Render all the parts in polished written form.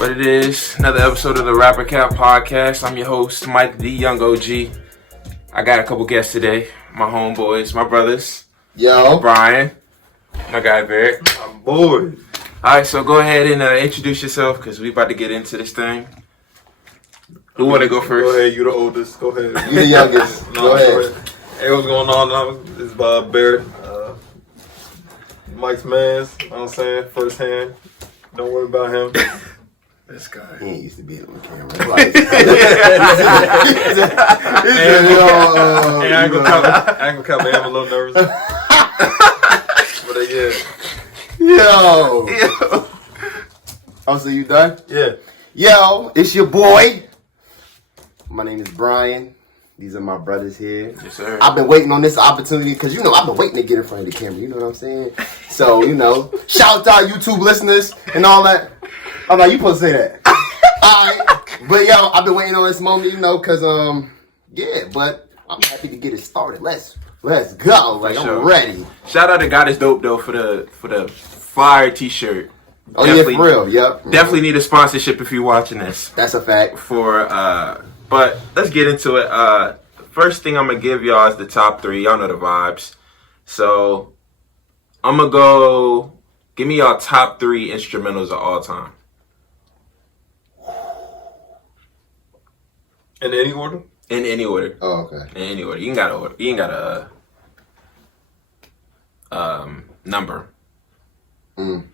What it is, another episode of the Rapper Cap Podcast. I'm your host, Mike, the Young OG. I got a couple guests today. My homeboys, my brothers. Yo. Bryan. My guy, Barett. My boy. Alright, so go ahead and introduce yourself, because we about to get into this thing. Who want to go first? Go ahead, you the oldest. Go ahead. You the youngest. Go ahead. Hey, what's going on? This is Barett. Mike's mans, you know what I'm saying? First hand. Don't worry about him. This guy. He ain't used to be on the camera. Hey, I ain't gonna cut me. I'm a little nervous. But Yo. Oh, so you done? yeah. Yo, it's your boy. My name is Bryan. These are my brothers here. Yes, sir. I've been waiting on this opportunity because, I've been waiting to get in front of the camera. You know what I'm saying? So, shout out to our YouTube listeners and all that. I'm like, you supposed to say that. All right. But, I've been waiting on this moment, because, but I'm happy to get it started. Let's go. Like, I'm ready. Shout out to God is Dope, though, for the fire t-shirt. Oh, definitely, yeah, for real. Yep. Definitely need a sponsorship if you're watching this. That's a fact. But let's get into it. First thing I'm going to give y'all is the top three. Y'all know the vibes. So, I'm going to go, give me y'all top three instrumentals of all time. In any order? In any order. Oh, okay. In any order. You ain't got a number. Mm.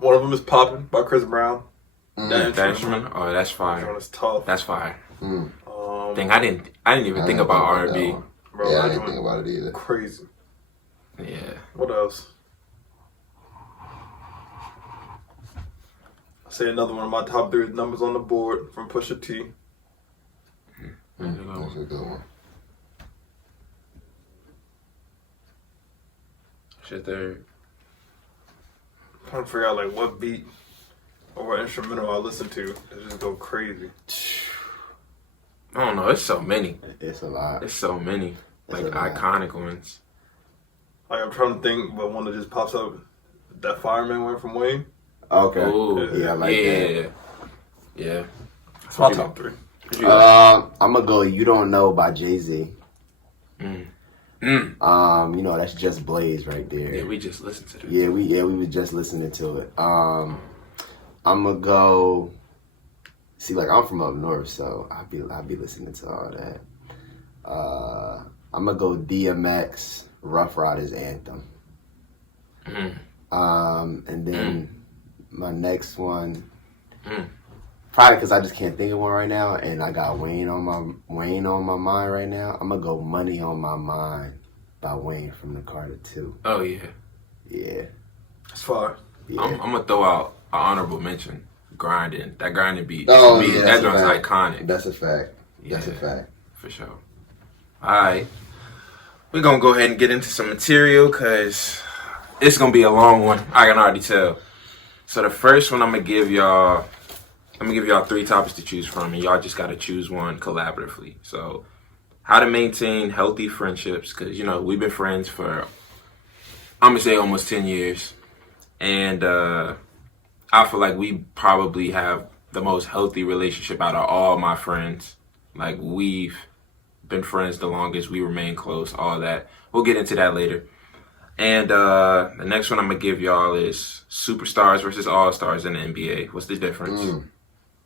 One of them is Poppin' by Chris Brown. That instrument? Oh, that's fire. That is tough. That's fire. Mm. Dang, I didn't even think about R&B. Bro, Yeah, I didn't think about it either. Crazy. Yeah. What else? I'll say another one of my top three numbers on the board from Pusha T. That's a good one. Shit there. I'm trying to figure out what beat or what instrumental I listen to. It just go crazy. I don't know. It's so many. It's a lot. It's so many. It's Like a lot. iconic ones. I'm trying to think, but one that just pops up. That Fireman one from Wayne. Okay. Ooh. Yeah, I like that. Yeah. That's my top three. I'm gonna go "You Don't Know" by Jay-Z. That's Just Blaze right there. Yeah, we just listened to this. Yeah, we were just listening to it. I'm gonna go. See, I'm from up north, so I'll be listening to all that. I'm gonna go DMX Rough Riders Anthem. And then my next one, probably because I just can't think of one right now, and I got Wayne on my mind right now. I'm gonna go Money on My Mind by Wayne from the Carter 2. Oh, yeah. Yeah. That's fire. Yeah. I'm going to throw out an honorable mention. Grinding. That grinding beat. Oh, beat, yeah, that that's a one's fact. iconic. That's a fact. That's a Yeah. fact. For sure. Alright. We're going to go ahead and get into some material because it's going to be a long one. I can already tell. So the first one I'm going to give y'all three topics to choose from, and y'all just got to choose one collaboratively. So how to maintain healthy friendships, because, we've been friends for, I'm going to say almost 10 years. And I feel like we probably have the most healthy relationship out of all my friends. Like, we've been friends the longest. We remain close, all that. We'll get into that later. And the next one I'm going to give y'all is superstars versus all-stars in the NBA. What's the difference?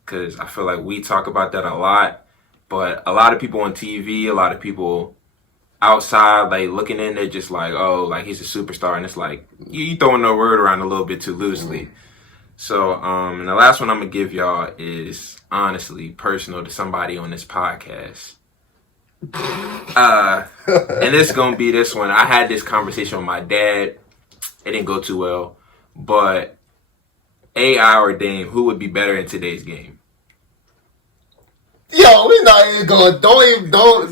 Because I feel like we talk about that a lot. But a lot of people on TV, a lot of people outside, looking in, they're just like, oh, he's a superstar. And it's like, you throwing the word around a little bit too loosely. So, and the last one I'm going to give y'all is honestly personal to somebody on this podcast. And it's going to be this one. I had this conversation with my dad. It didn't go too well. But AI or Dame, who would be better in today's game? Yo, we not even going. Don't.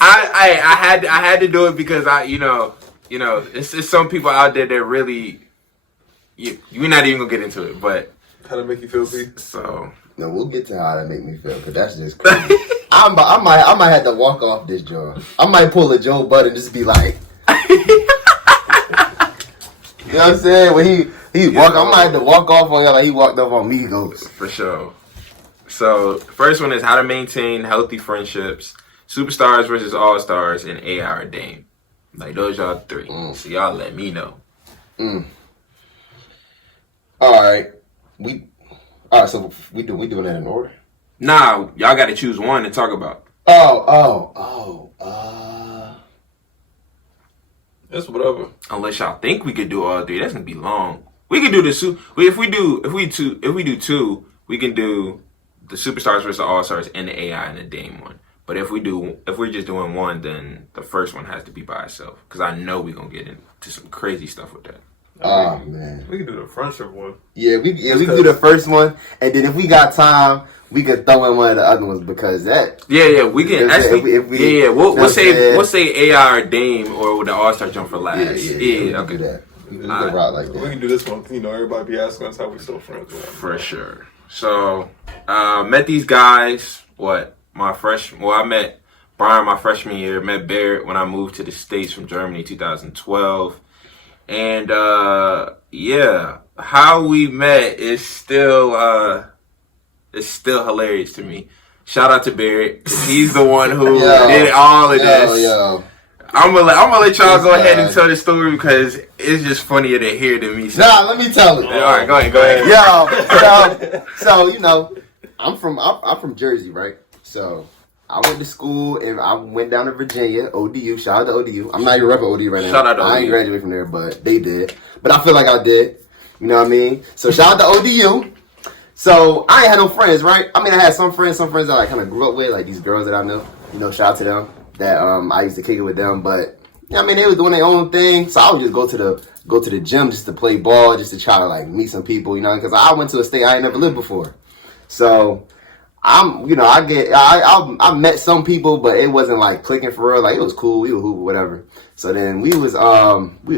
I had to do it because it's some people out there that really. We're not even gonna get into it, but How to make you feel, B? so No, we'll get to how that make me feel, because that's just crazy. I might have to walk off this joint. I might pull a Joe Budden and just be like, You know what I'm saying? When he walk, I might have to walk off on y'all like he walked off on Migos. For sure. So, first one is how to maintain healthy friendships, superstars versus all-stars, and AI or Dame. Like, those y'all three. So, y'all let me know. All right. So we doing that in order? Nah, y'all got to choose one to talk about. It's whatever. Unless y'all think we could do all three, that's gonna be long. We can do the if we do two, we can do the superstars versus the all stars and the AI and the Dame one. But if we're just doing one, then the first one has to be by itself because I know we're gonna get into some crazy stuff with that. Oh man, we can do the friendship one. Yeah, we can do the first one, and then if we got time, we could throw in one of the other ones because that. Yeah, we can actually. We'll say AI or Dame or the All Star jump for last. Yeah, okay. Do that. We can rock like that. We can do this one. You know, everybody be asking us how we still friends. For sure. So, met these guys. I met Bryan my freshman year. Met Barett when I moved to the States from Germany, 2012. And how we met is still hilarious to me. Shout out to Barett. He's the one who did all of this. I'm gonna let y'all go ahead and tell the story because it's just funnier to hear than me. Nah, let me tell it. All right, go ahead. So you know, I'm from Jersey, right? So I went to school and I went down to Virginia, ODU. Shout out to ODU. I'm not even repping ODU right now. Shout out to ODU. I ain't graduated from there, but they did. But I feel like I did. You know what I mean? So shout out to ODU. So I ain't had no friends, right? I mean, I had some friends that I kind of grew up with, like these girls that I know. You know, shout out to them. That I used to kick it with them, but I mean, they was doing their own thing. So I would just go to the gym just to play ball, just to try to like meet some people, you know, because I went to a state I ain't never lived before. So I met some people, but it wasn't like clicking for real. Like it was cool, we were hooping, whatever. So then we was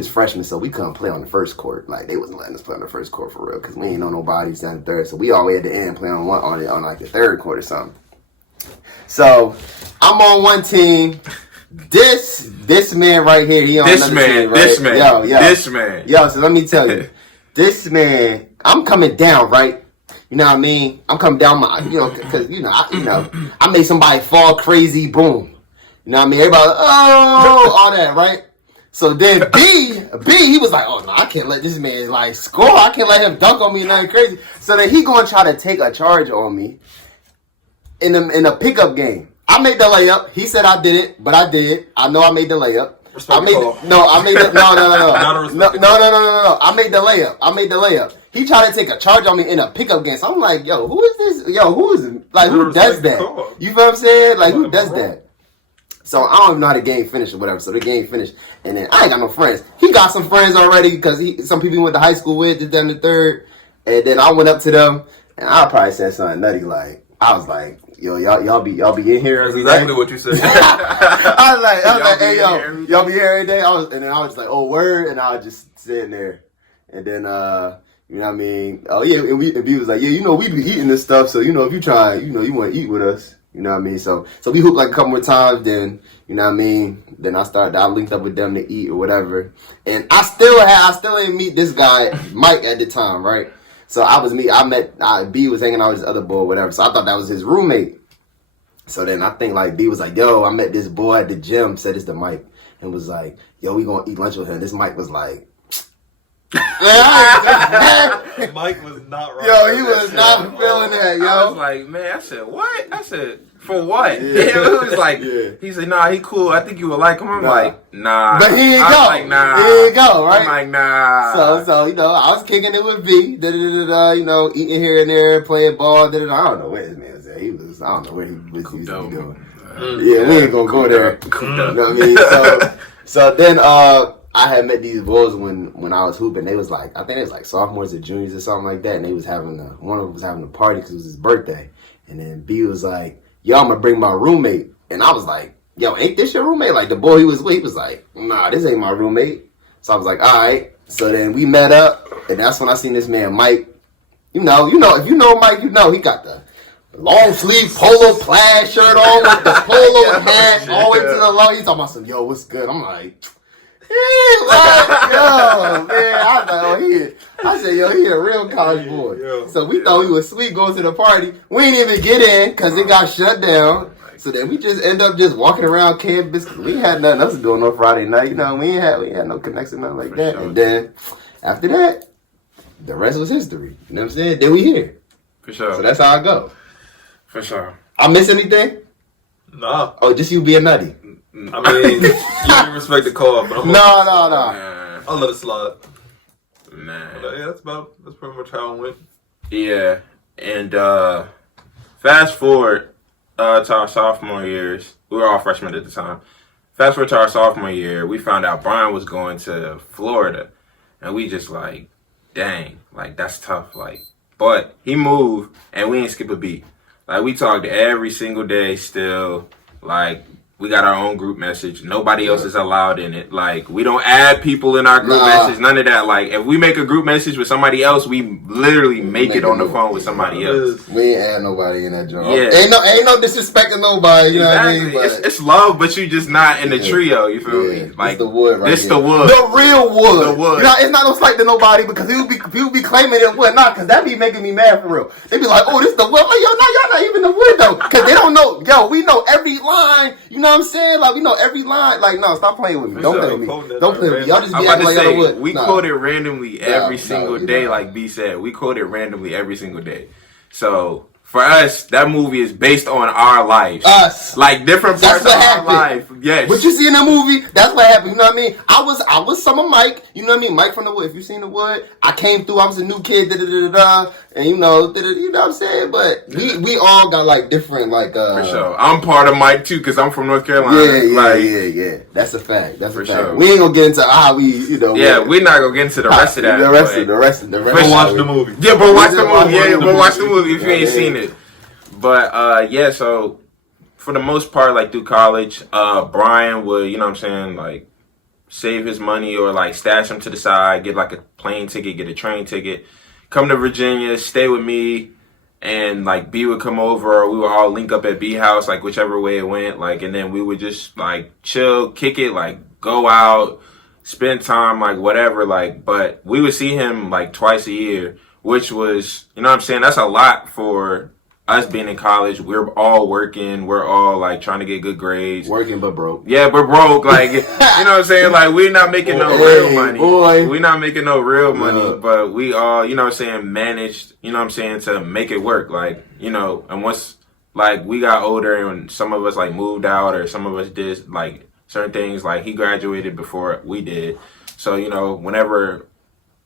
freshmen, so we couldn't play on the first court. Like they wasn't letting us play on the first court for real because we ain't know nobody down the third. So we all the way at the end play on like the third court or something. So I'm on one team. This man right here, he on another team, right? This man. So let me tell you, this man. I'm coming down, right? You know what I mean? I'm coming down because I made somebody fall crazy, boom. You know what I mean? Everybody, all that, right? So then B, he was like, oh no, I can't let this man like score. I can't let him dunk on me and nothing crazy. So then he gonna try to take a charge on me in a pickup game. I made the layup. He said I did it, but I did. I know I made the layup. I made the layup. He tried to take a charge on me in a pickup game. So I'm like, yo, who is this? Yo, who does that? You feel what I'm saying? Like, who does that? So I don't even know how the game finished or whatever. So the game finished, and then I ain't got no friends. He got some friends already because some people he went to high school with, did them the third, and then I went up to them, and I probably said something nutty like, I was like, yo, y'all be in here every day? That's exactly what you said. I was like, hey, yo, y'all be here every day? I was just like, oh, word, and I was just sitting there, and then, you know what I mean? Oh, yeah, and B was like, yeah, you know, we be eating this stuff, so, you know, if you try, you know, you want to eat with us, you know what I mean? So we hooped like a couple more times, then, you know what I mean? Then I linked up with them to eat or whatever, and I still didn't meet this guy, Mike, at the time, right? So I met B was hanging out with this other boy or whatever. So I thought that was his roommate. So then I think like B was like, yo, I met this boy at the gym, said it's the Mike, and was like, yo, we gonna eat lunch with him. This Mike was like, Mike was not right. Yo, he was not feeling that, yo. I was like, man, I said, what? I said, for what? Yeah. It was like, he said, nah, he cool. I think you would like him. I'm like, nah. But he ain't go. Like, nah. He ain't go, right? I'm like, nah. So you know, I was kicking it with B, you know, eating here and there, playing ball, I don't know where this man was at. I don't know where he was used to be doing. Yeah, we ain't gonna go there. You know what I mean? So then I had met these boys when I was hooping. They was like, I think it was like sophomores or juniors or something like that, and they was one of them was having a party because it was his birthday. And then B was like, yo, I'm gonna bring my roommate. And I was like, yo, ain't this your roommate? Like the boy he was with, he was like, nah, this ain't my roommate. So I was like, all right. So then we met up, and that's when I seen this man, Mike. You know, if you know Mike, you know he got the long sleeve polo plaid shirt on with the polo hat all the way to the low. He's talking about some, yo, what's good? I'm like, Yo, man, I thought he a real college boy. So we thought we was sweet going to the party. We didn't even get in because it got shut down. So then we just end up just walking around campus. We had nothing else to do on Friday night. You know, we had no connection, nothing like that. And then after that, the rest was history. You know what I'm saying? Then we here. For sure. So that's how I go. For sure. I miss anything? Nah. Oh, just you being nutty. I mean, you didn't respect the call, but No. I'll let it slide. Nah. But, yeah, that's pretty much how it went. Yeah. And fast forward to our sophomore years. We were all freshmen at the time. Fast forward to our sophomore year, we found out Bryan was going to Florida. And we just like, dang, like that's tough. Like, but he moved and we ain't skip a beat. Like we talked every single day still. Like we got our own group message. Nobody else is allowed in it. Like we don't add people in our group message. None of that. Like if we make a group message with somebody else, we literally make it on the phone with somebody else. We ain't add nobody in that joint. Yeah. Ain't no disrespecting nobody. You know what I mean? But it's love, but you just not in the trio. You feel me? Like it's the wood right It's here. the wood. The real wood. The wood. You know, it's not no slight to nobody because people be claiming it wood. Not because that be making me mad for real. They be like, oh, this the wood. Like, yo, no, y'all not even the wood though. Because they don't know. Yo, we know every line. You know what I'm saying? Like, we know every line. Like, no, stop playing with me. Don't play with me. Don't play with me. Y'all just I'm be about acting to like y'all say, would. we Nah. quote it randomly every single day, know. like B said. We quote it randomly every single day. So, for us, that movie is based on our lives. Us. Like, different parts That's of what our happened. life. Yes. What you see in that movie, that's what happened. You know what I mean? I was Summer Mike. You know what I mean? Mike from the Wood. If you seen the Wood, I came through. I was a new kid. And you know what I'm saying? But we all got like different like. For sure. I'm part of Mike too because I'm from North Carolina. Yeah. That's a fact. That's a fact. Sure. We ain't gonna get into how we, Yeah, we're not gonna get into the rest of that. The rest. Go watch the movie. Yeah, but watch the movie. Yeah, but watch the movie if you ain't seen it. But yeah, so for the most part, like through college, Bryan would, you know what I'm saying, like save his money or like stash him to the side, get like a plane ticket, get a train ticket, come to Virginia, stay with me, and like B would come over or we would all link up at B house, like whichever way it went, like, and then we would just like chill, kick it, like go out, spend time, like whatever, like, but we would see him like twice a year, which was, you know what I'm saying, that's a lot for us being in college. We're all working, we're all like trying to get good grades. Working but broke. Yeah, we're broke. Like, you know what I'm saying? Like, we're not making no real money. Boy. We're not making no real money, but we all, you know what I'm saying, managed, you know what I'm saying, to make it work. Like, you know, and once, like, we got older and some of us, like, moved out or some of us did, like, certain things. Like, he graduated before we did. So, you know, whenever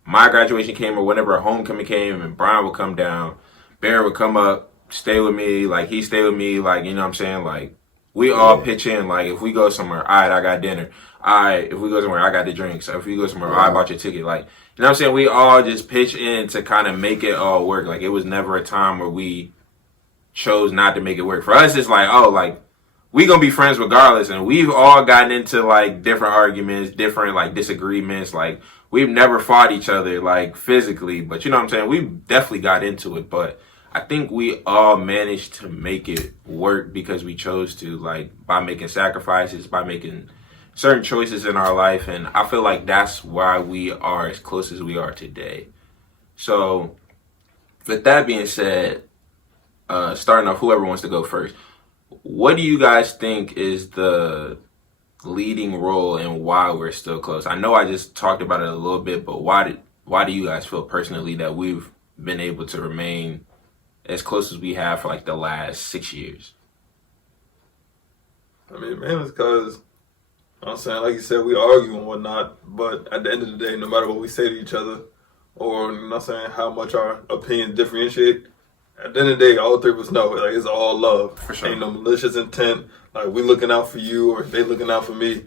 my graduation came or whenever homecoming came and Bryan would come down, Barett would come up, stay with me, like he stay with me, like, you know what I'm saying, like we all pitch in, like if we go somewhere, all right, I got dinner, all right, if we go somewhere, I got the drinks, if we go somewhere, I bought your ticket, like, you know what I'm saying, we all just pitch in to kind of make it all work. Like it was never a time where we chose not to make it work. For us, it's like, oh, like we gonna be friends regardless, and we've all gotten into like different arguments, different like disagreements, like we've never fought each other like physically, but you know what I'm saying, we definitely got into it, but I think we all managed to make it work because we chose to, like, by making sacrifices, by making certain choices in our life. And I feel like that's why we are as close as we are today. So, with that being said, starting off, whoever wants to go first, what do you guys think is the leading role in why we're still close? I know I just talked about it a little bit, but why do you guys feel personally that we've been able to remain as close as we have for like the last 6 years? I mean, man, it's because, I'm saying, like you said, we argue and whatnot, but at the end of the day, no matter what we say to each other, or, you know what I'm saying, how much our opinions differentiate, at the end of the day, all three of us know, like, it's all love. For sure. Ain't no malicious intent, like, we looking out for you, or they looking out for me.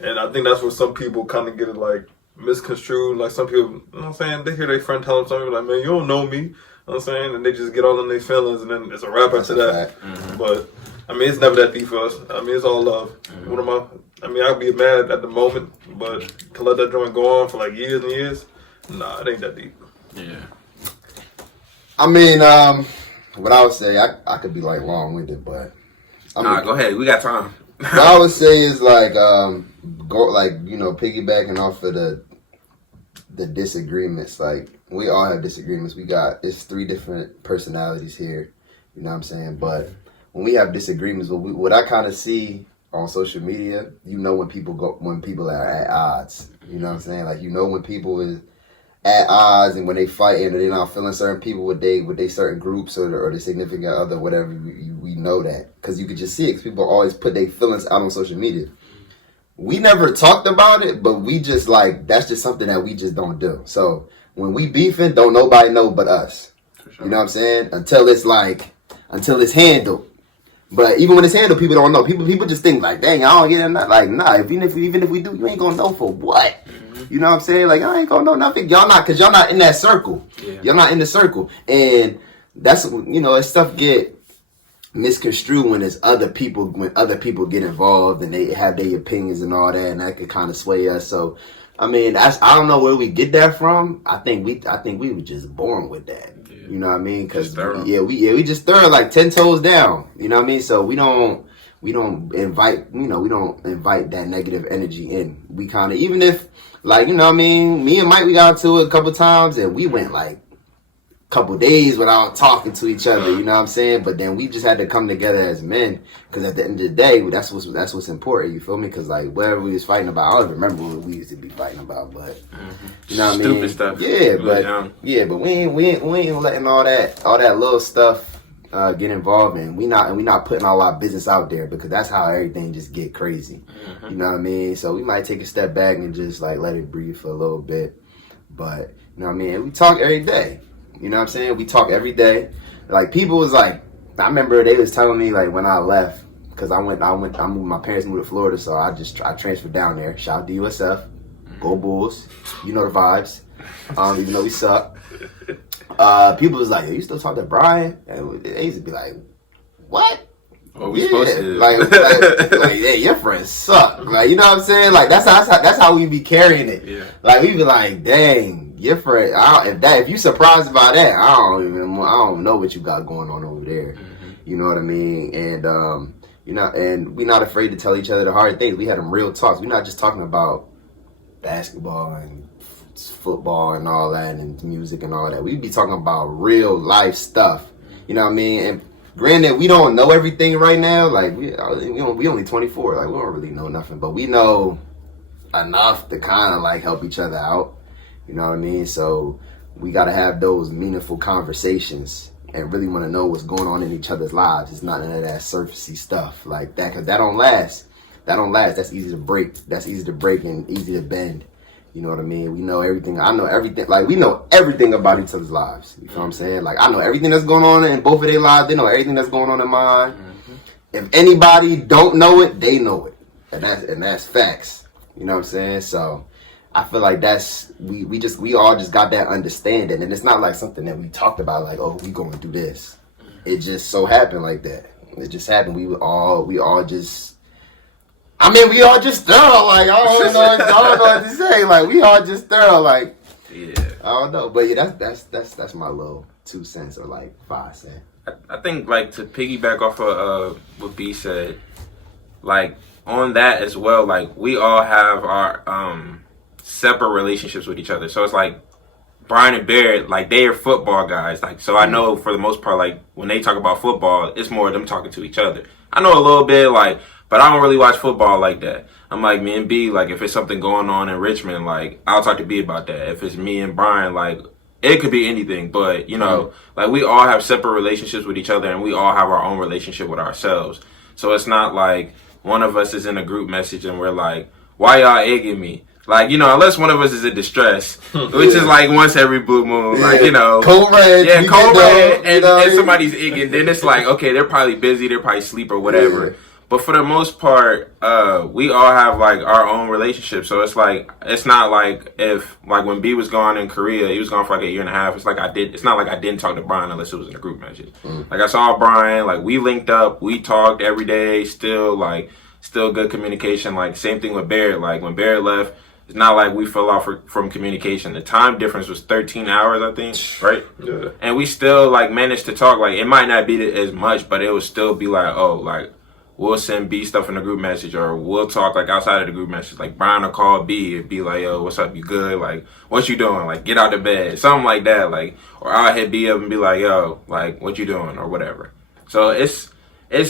And I think that's where some people kind of get it, like, misconstrued. Like, some people, you know what I'm saying, they hear their friend tell them something, like, man, you don't know me. You know what I'm saying? And they just get all in their feelings, and then it's a wrap after that. Mm-hmm. But, I mean, it's never that deep for us. I mean, it's all love. I'd be mad at the moment, but to let that joint go on for like years and years, nah, it ain't that deep. Yeah. I mean, what I would say, I could be like long-winded, but Go ahead. We got time. what I would say is like, go like piggybacking off of the disagreements. Like we all have disagreements. It's 3 different personalities here. You know what I'm saying? But when we have disagreements, what I kind of see on social media, when people are at odds. You know what I'm saying? Like when people is at odds and when they fighting or they're not feeling certain people with they certain groups or their significant other, whatever. We know that because you could just see it. 'Cause people always put their feelings out on social media. We never talked about it, but we just that's just something that we just don't do. So when we beefing, don't nobody know but us. Sure. You know what I'm saying? Until it's handled. But even when it's handled, people don't know. People just think like, dang, I don't get it. Like, nah, even if we do, you ain't gonna know for what. Mm-hmm. You know what I'm saying? Like, I ain't gonna know nothing. Because y'all not in that circle. Yeah. Y'all not in the circle. And that's, stuff get misconstrued when other people get involved and they have their opinions and all that, and that could kind of sway us. So I mean, I don't know where we get that from. I think we were just born with that. Yeah. You know what I mean? Because we just throw like 10 toes down. You know what I mean? So we don't invite that negative energy in. We kind of, even if me and Mike, we got into it a couple times and we went like couple days without talking to each other, you know what I'm saying? But then we just had to come together as men, because at the end of the day, that's what's important. You feel me? Because like whatever we was fighting about, I don't remember what we used to be fighting about, but you know what I mean? Stupid stuff. Yeah, but we ain't letting all that little stuff get involved in. We not putting all our business out there, because that's how everything just get crazy. You know what I mean? So we might take a step back and just like let it breathe for a little bit. But you know what I mean? We talk every day. You know what I'm saying? We talk every day. Like people was like, I remember they was telling me like when I left, because my parents moved to Florida, so I transferred down there. Shout out to USF, go Bulls. You know the vibes. Even though we suck. People was like, you still talk to Bryan? And they used to be like, what? What we supposed to do? Like, yeah, your friends suck. Like, you know what I'm saying? Like that's how we be carrying it. Yeah. Like we be like, dang. Your friend, if you surprised by that, I don't know what you got going on over there. Mm-hmm. You know what I mean? And and we're not afraid to tell each other the hard things. We had them real talks. We're not just talking about basketball and football and all that and music and all that. We be talking about real life stuff. You know what I mean? And granted, we don't know everything right now. Like we only 24. Like we don't really know nothing, but we know enough to kind of like help each other out. You know what I mean? So we got to have those meaningful conversations and really want to know what's going on in each other's lives. It's not none of that surfacey stuff like that, because that don't last. That's easy to break. That's easy to break and easy to bend. You know what I mean? We know everything. I know everything. Like we know everything about each other's lives. You feel what I'm saying? Like I know everything that's going on in both of their lives. They know everything that's going on in mine. Mm-hmm. If anybody don't know it, they know it, and that's facts. You know what I'm saying? So I feel like we all just got that understanding, and it's not like something that we talked about like, oh, we going to do this. It just so happened like that. It just happened. We all just thorough. Like I don't know what to say. Like we all just thorough. Like yeah, I don't know, but yeah, that's my little 2 cents or like 5 cents. I think like to piggyback off of what B said, like on that as well. Like we all have our separate relationships with each other. So it's like Bryan and Barett, like they are football guys. Like so I know for the most part, like when they talk about football, it's more of them talking to each other. I know a little bit, like, but I don't really watch football like that. I'm like me and B, like if it's something going on in Richmond, like I'll talk to B about that. If it's me and Bryan, like it could be anything, but like we all have separate relationships with each other, and we all have our own relationship with ourselves. So it's not like one of us is in a group message and we're like, why y'all egging me? Like, unless one of us is in distress, which is like once every blue moon, like, Cold red. Yeah, cold red, and somebody's egging, then it's like, okay, they're probably busy, they're probably asleep or whatever. Yeah. But for the most part, we all have like our own relationship. So it's like, it's not like like when B was gone in Korea, he was gone for like a year and a half. It's not like I didn't talk to Bryan unless it was in a group message. Like I saw Bryan, like we linked up, we talked every day, still good communication. Like same thing with Barett. Like when Barett left, it's not like we fell off from communication. The time difference was 13 hours, I think, right? Yeah. And we still like managed to talk. Like it might not be as much, but it would still be like, oh, like we'll send B stuff in the group message, or we'll talk like outside of the group message. Like Bryan will call B and be like, "Yo, what's up? You good? Like, what you doing? Like, get out of bed, something like that. Like, or I'll hit B up and be like, "Yo, like, what you doing?" or whatever. So it's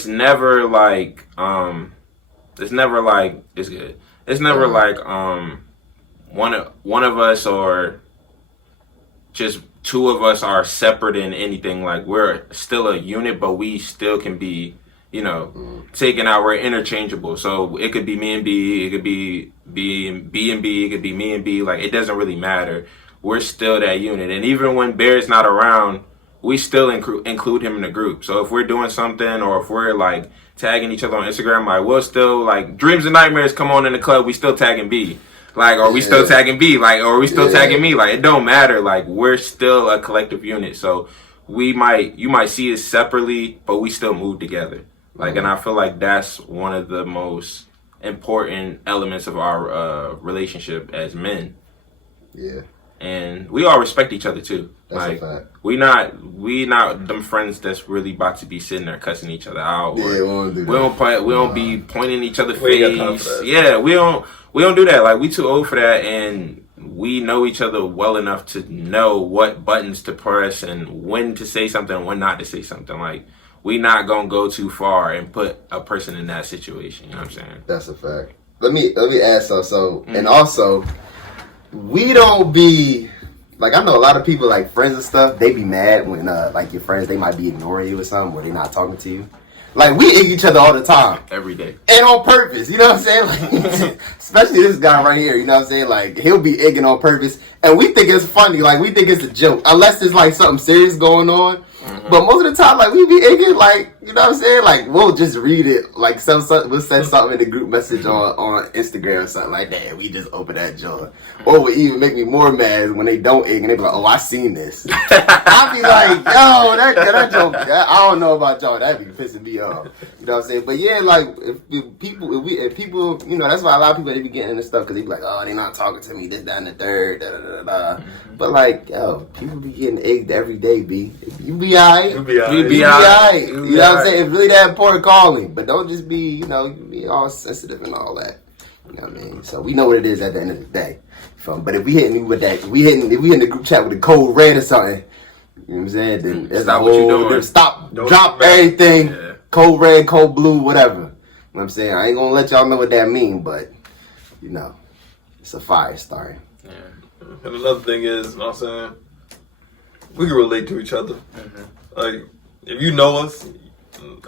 never like it's never like it's good. It's never like one of us or just two of us are separate in anything. Like we're still a unit, but we still can be, taken out. We're interchangeable. So it could be me and B, it could be B and B, it could be me and B. Like it doesn't really matter. We're still that unit. And even when Barett's not around, we still include him in the group. So if we're doing something, or if we're like tagging each other on Instagram, like we'll still like dreams and nightmares come on in the club, we still tagging B. Like, are we still tagging B? Like, or are we still tagging me? Like, it don't matter. Like, we're still a collective unit. So you might see us separately, but we still move together. Like, and I feel like that's one of the most important elements of our relationship as men. Yeah. And we all respect each other too. That's like, a fact. we not them friends that's really about to be sitting there cussing each other out. Yeah, we won't do that. We don't be pointing each other We ain't got time face. for that. Yeah, we don't do that. Like we too old for that, and we know each other well enough to know what buttons to press and when to say something and when not to say something. Like we not gonna go too far and put a person in that situation. You know what I'm saying? That's a fact. Let me ask so and also we don't be like, I know a lot of people like friends and stuff, they be mad when like your friends, they might be ignoring you or something, or they not talking to you. Like we egg each other all the time. Every day. And on purpose, you know what I'm saying? Like, especially this guy right here, you know what I'm saying? Like he'll be egging on purpose, and we think it's funny, like we think it's a joke, unless there's like something serious going on. But most of the time, like we be egging, like, you know what I'm saying? Like we'll just read it, like we'll send something in the group message on Instagram or something like that. We just open that joint. Or it would even make me more mad when they don't egg and they be like, "Oh, I seen this." I be like, "Yo, that joke, I don't know about y'all. That be pissing me off." You know what I'm saying? But yeah, like if people, you know, that's why a lot of people they be getting into stuff because they be like, "Oh, they not talking to me, this, that, and the third, da da da da." But like, yo, people be getting egged every day, B. You be alright. You be alright. You be alright. You know what I'm saying? It's really that important, calling. But don't just be, you be all sensitive and all that. You know what I mean? So we know what it is at the end of the day. But if we hitting you with that, if we in the group chat with a code red or something, you know what I'm saying? Then it's Stop what you doing. Stop, Don't drop matter. everything. Yeah. Code red, code blue, whatever. You know what I'm saying? I ain't gonna let y'all know what that mean, but it's a fire starting. Yeah. And another thing is, you know what I'm saying, we can relate to each other. Like, if you know us,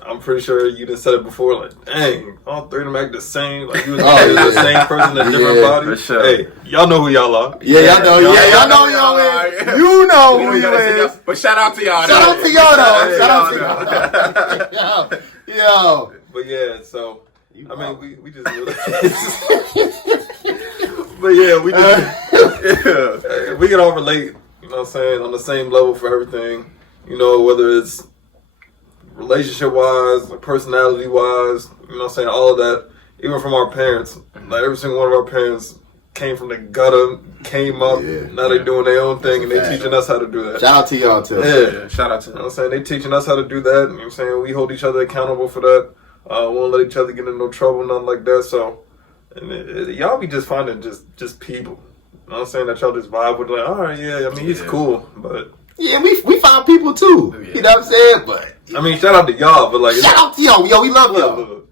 I'm pretty sure you done said it before, like, dang, all three of them act the same. Like, you was the same person in a different body. for sure. Hey, y'all know who y'all are. Yeah, y'all know. Y'all know who y'all is. You know who you is. But shout out to y'all. Shout out to y'all, though. Yeah, Shout out to y'all. Yo. But yeah, so, I mean, we just but yeah, we just, we can all relate, you know what I'm saying, on the same level for everything. You know, whether it's relationship-wise, like personality-wise, you know what I'm saying, all of that, even from our parents. Like, every single one of our parents came from the gutter, came up, now they doing their own thing, and they teaching us how to do that. Shout out to y'all, too. Yeah. Shout out to You know what I'm saying? They teaching us how to do that. You know what I'm saying? We hold each other accountable for that. Won't let each other get in no trouble, nothing like that. So, and y'all be just finding just people. You know what I'm saying? That y'all just vibe with, like, all right, yeah, I mean, he's cool, but... Yeah, we found people, too. Yeah. You know what I'm saying? But I mean, shout out to y'all, but, like... shout out to y'all. Yo, we love y'all. Look.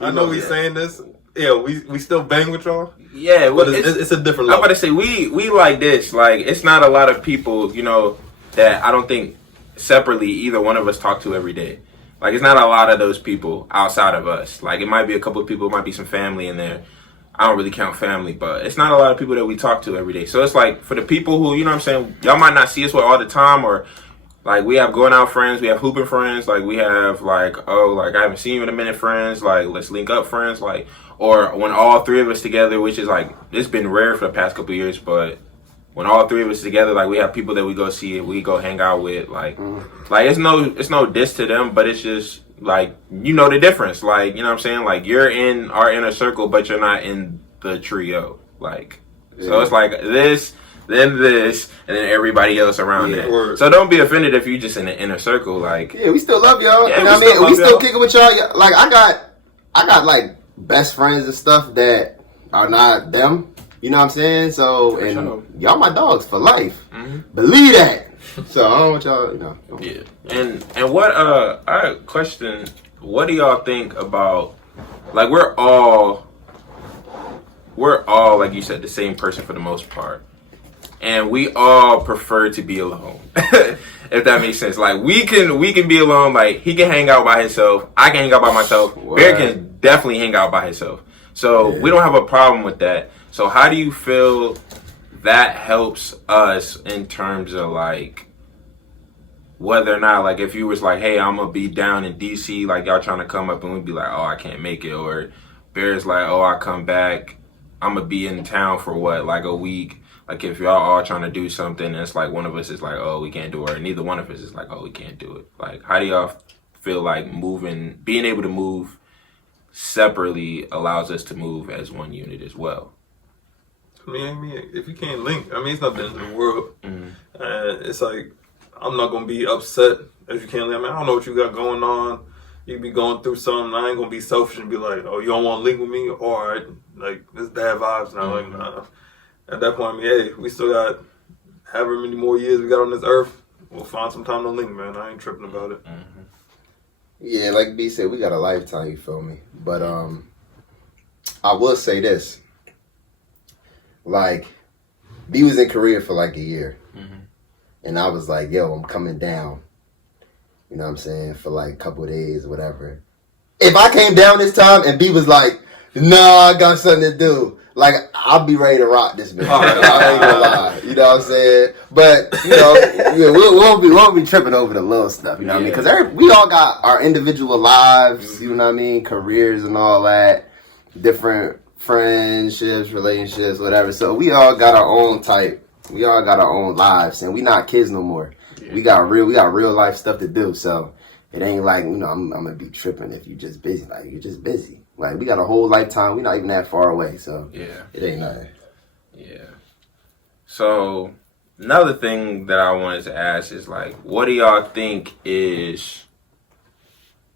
I know we saying this. Yeah, we still bang with y'all. Yeah, well, But it's a different I'm level. about to say we like this. Like it's not a lot of people, that I don't think separately either one of us talk to every day. Like it's not a lot of those people outside of us. Like it might be a couple of people, it might be some family in there. I don't really count family, but it's not a lot of people that we talk to every day. So it's like for the people who, what I'm saying, y'all might not see us with all the time, or like we have going out friends, we have hooping friends, like we have like I haven't seen you in a minute friends, like let's link up friends, like, or when all three of us together, which is like it's been rare for the past couple of years, but when all three of us together, like we have people that we go see, we go hang out with, like it's no diss to them, but it's just like the difference, like what I'm saying, like you're in our inner circle, but you're not in the trio, like so it's like this, then this, and then everybody else around that. Word. So don't be offended if you just in the inner circle, like Yeah, we still love y'all. Yeah, you know what I mean? We still kicking with y'all. Like I got I got like best friends and stuff that are not them. You know what I'm saying? So, and sure. y'all my dogs for life. Mm-hmm. Believe that. So I don't want y'all, you know. Yeah. And what I question, what do y'all think about, like, we're all like you said, the same person for the most part. And we all prefer to be alone. If that makes sense. Like we can be alone, like he can hang out by himself, I can hang out by myself, Barett can definitely hang out by himself. So we don't have a problem with that. So how do you feel that helps us in terms of like whether or not, like if you was like, hey, I'm gonna be down in DC, like y'all trying to come up and we'd be like, oh, I can't make it, or Barrett's like, oh, I come back, I'm gonna be in town for what, like a week. Like if y'all all trying to do something and it's like one of us is like, oh, we can't do it, or neither one of us is like, oh, we can't do it. Like how do y'all feel like being able to move separately allows us to move as one unit as well? I mean, if you can't link, I mean, it's not the end of the world. It's like, I'm not going to be upset if you can't link. I mean, I don't know what you got going on. You be going through something. I ain't going to be selfish and be like, oh, you don't want to link with me? All right. Like, it's bad vibes. And I'm like, nah. At that point, I mean, hey, we still got however many more years we got on this earth. We'll find some time to link, man. I ain't tripping about it. Yeah, like B said, we got a lifetime, you feel me? But I will say this. Like, B was in Korea for like a year. And I was like, yo, I'm coming down. You know what I'm saying? For like a couple of days or whatever. If I came down this time and B was like, nah, I got something to do. Like, I'll be ready to rock this bitch. I ain't gonna lie. You know what I'm saying? But, you know, we won't be tripping over the little stuff. You know what I mean? Because we all got our individual lives, you know what I mean? Careers and all that. Different friendships, relationships, whatever. So we all got our own type. We all got our own lives. And we not kids no more. Yeah. We got real life stuff to do. So it ain't like, you know, I'm going to be tripping if you just busy. Like, you're just busy. Like, we got a whole lifetime. We're not even that far away, so it ain't nothing. Yeah. So, another thing that I wanted to ask is, like, what do y'all think is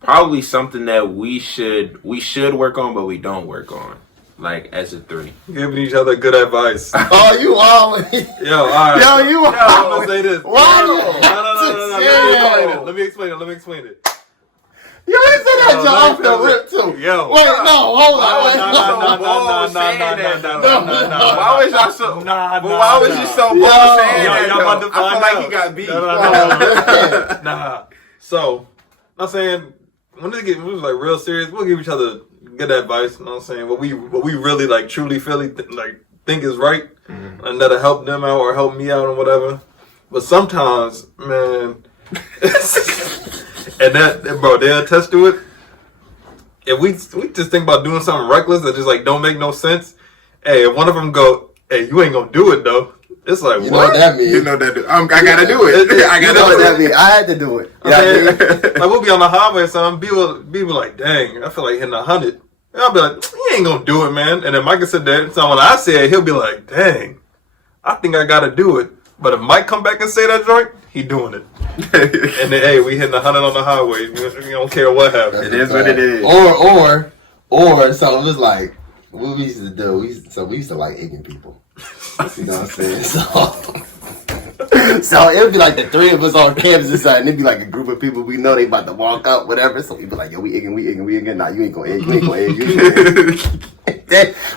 probably something that we should work on, but we don't work on, like, as a three? Giving each other good advice. Oh, you always... Yo, all right. Yo, you always... I'm going to say this. Why? No. Let me explain it. You ain't say that, John. I'm finna rip too. Yo. Wait, no, hold on. No. Why was y'all so? Why was you so bold saying that? I feel like he got beat. Nah. So, I'm saying when we was like real serious, we'll give each other good advice. You know what I'm saying? What we really like truly think is right, and that'll help them out or help me out or whatever. But sometimes, man. And that, bro, they'll attest to it. If we just think about doing something reckless that just like don't make no sense. Hey, if one of them go, hey, you ain't gonna do it though. It's like, you know what that means? You know that. I gotta do it. I gotta know what that means. I had to do it. Okay? Like we'll be on the highway or something. Be like, dang, I feel like hitting 100. And I'll be like, you ain't gonna do it, man. And then Mike can sit there. So when I say it, he'll be like, dang, I think I gotta do it. But if Mike come back and say that joint, he doing it. And then, hey, we hitting 100 on the highway. We don't care what happens. It is what it is. Or so it was like what we used to do. We used to like egging people. You know what I'm saying? So it would be like the three of us on campus inside, and it'd be like a group of people we know they about to walk up, whatever. So we'd be like, yo, we egging. Nah, you ain't gonna egg.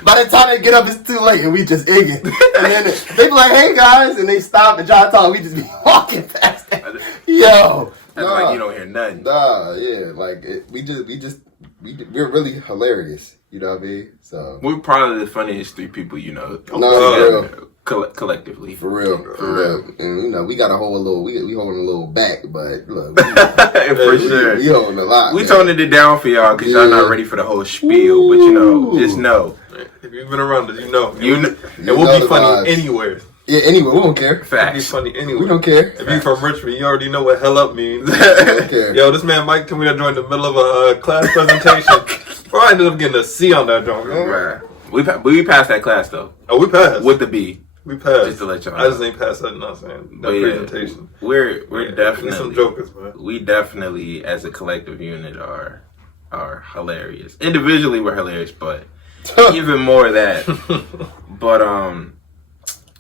By the time they get up, it's too late, and we just egging. And then they be like, hey guys, and they stop and try to talk. We just be walking past that. Yo, like you don't hear nothing. Nah, yeah, like we're really hilarious. You know what I mean? So we're probably the funniest three people you know. No, collectively. For real. And you know, we got a whole little, we holding a little back, but look, for sure. We holding a lot. We toning it down for y'all because y'all not ready for the whole spiel, but you know, just know. If you've been around us, you know. It will be funny anywhere. Yeah, anywhere. We don't care. Facts. It'll be funny anywhere. We don't care. If you from Richmond, you already know what hell up means. We don't care. Yo, this man Mike told me that joint in the middle of a class presentation. Bro, I ended up getting a C on that joint. Right. We passed that class though. Oh, we passed. With the B. We passed. Just to let y'all know. I just ain't passed that. You know what I'm saying? That presentation. We're definitely some jokers, man. We definitely, as a collective unit, are are hilarious. Individually, we're hilarious, but even more of that. But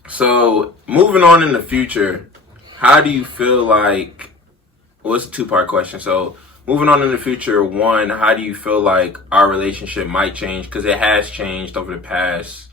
so moving on in the future, how do you feel like? Well, it's a two-part question. So moving on in the future, one, how do you feel like our relationship might change? Because it has changed over the past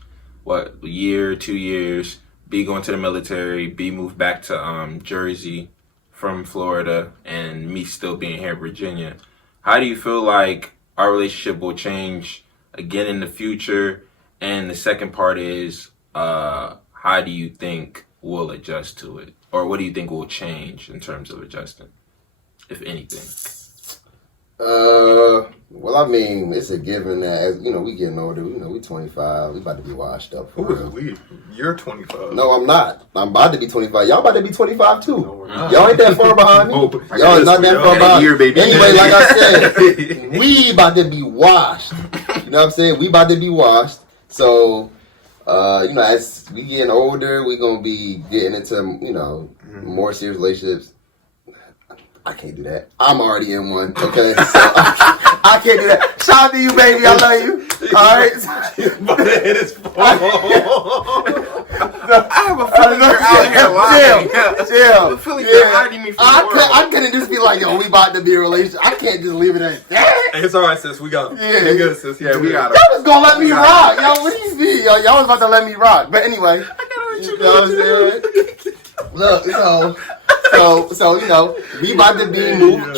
year, 2 years. B going to the military, B moved back to Jersey from Florida, and me still being here in Virginia. How do you feel like our relationship will change again in the future? And the second part is, how do you think we'll adjust to it? Or what do you think will change in terms of adjusting, if anything? Well, I mean, it's a given that, as you know, we getting older. You know, we 25. We about to be washed up. Who is we? You're 25. No, I'm not. I'm about to be 25. Y'all about to be 25 too. No, we're not. Y'all ain't that far behind me. Y'all is not that far behind me. Baby. Anyway, like I said, we about to be washed. You know what I'm saying? We about to be washed. So, you know, as we getting older, we gonna be getting into, you know, more serious relationships. I can't do that. I'm already in one. Okay, so I can't do that. Shout out to you, baby. I love you. All right. I have a feeling you're out here lying. Chill. I have a feeling you're hiding me from the world. I couldn't just be like, yo, we about to be in a relationship. I can't just leave it at that. Hey, it's all right, sis. We got him. Yeah. We good, sis. Yeah, we got him. Y'all was gonna let me rock. Yo, what do you mean? Yo, y'all was about to let me rock. But anyway, you know what I'm saying? Look, so you know, we about to be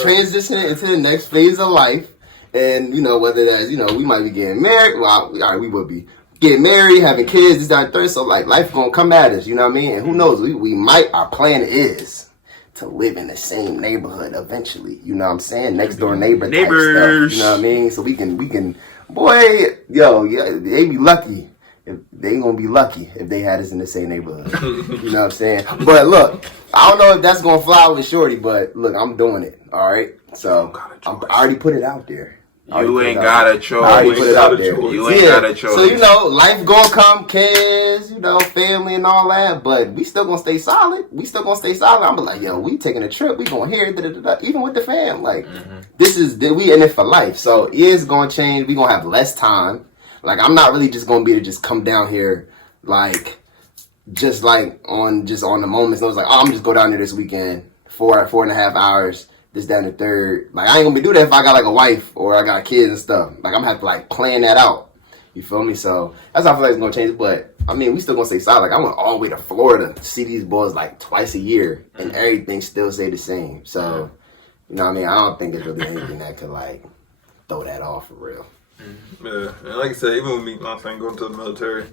transitioning into the next phase of life, and you know, whether that's, you know, we might be getting married. Well, we would be getting married, having kids, this, that, and third. So like, life gonna come at us, you know what I mean? And who knows? We might. Our plan is to live in the same neighborhood eventually. You know what I'm saying? Next door neighbors. Type stuff, you know what I mean? So we can. Boy, they be lucky. They gonna be lucky if they had us in the same neighborhood. You know what I'm saying? But look, I don't know if that's gonna fly with Shorty, but look, I'm doing it. All right, so I already put it out there. You ain't got a choice. I already put it out there. You ain't got a choice. So you know, life gonna come, kids, you know, family and all that, but we still gonna stay solid. I'm like, yo, we taking a trip. We going here, even with the fam. Like, we in it for life. So it is gonna change. We gonna have less time. Like, I'm not really just gonna be able to just come down here, like, just on the moments. I was like, oh, I'm just go down there this weekend, 4.5 hours, this, that, and the third. Like, I ain't gonna be do that if I got like a wife or I got kids and stuff. Like, I'm gonna have to like plan that out. You feel me? So that's how I feel like it's gonna change. But I mean, we still gonna stay solid. Like, I went all the way to Florida to see these boys like twice a year, and everything still stay the same. So, you know what I mean? I don't think there's really anything that could like throw that off for real. Yeah, and like I said, even with me, my saying going to the military,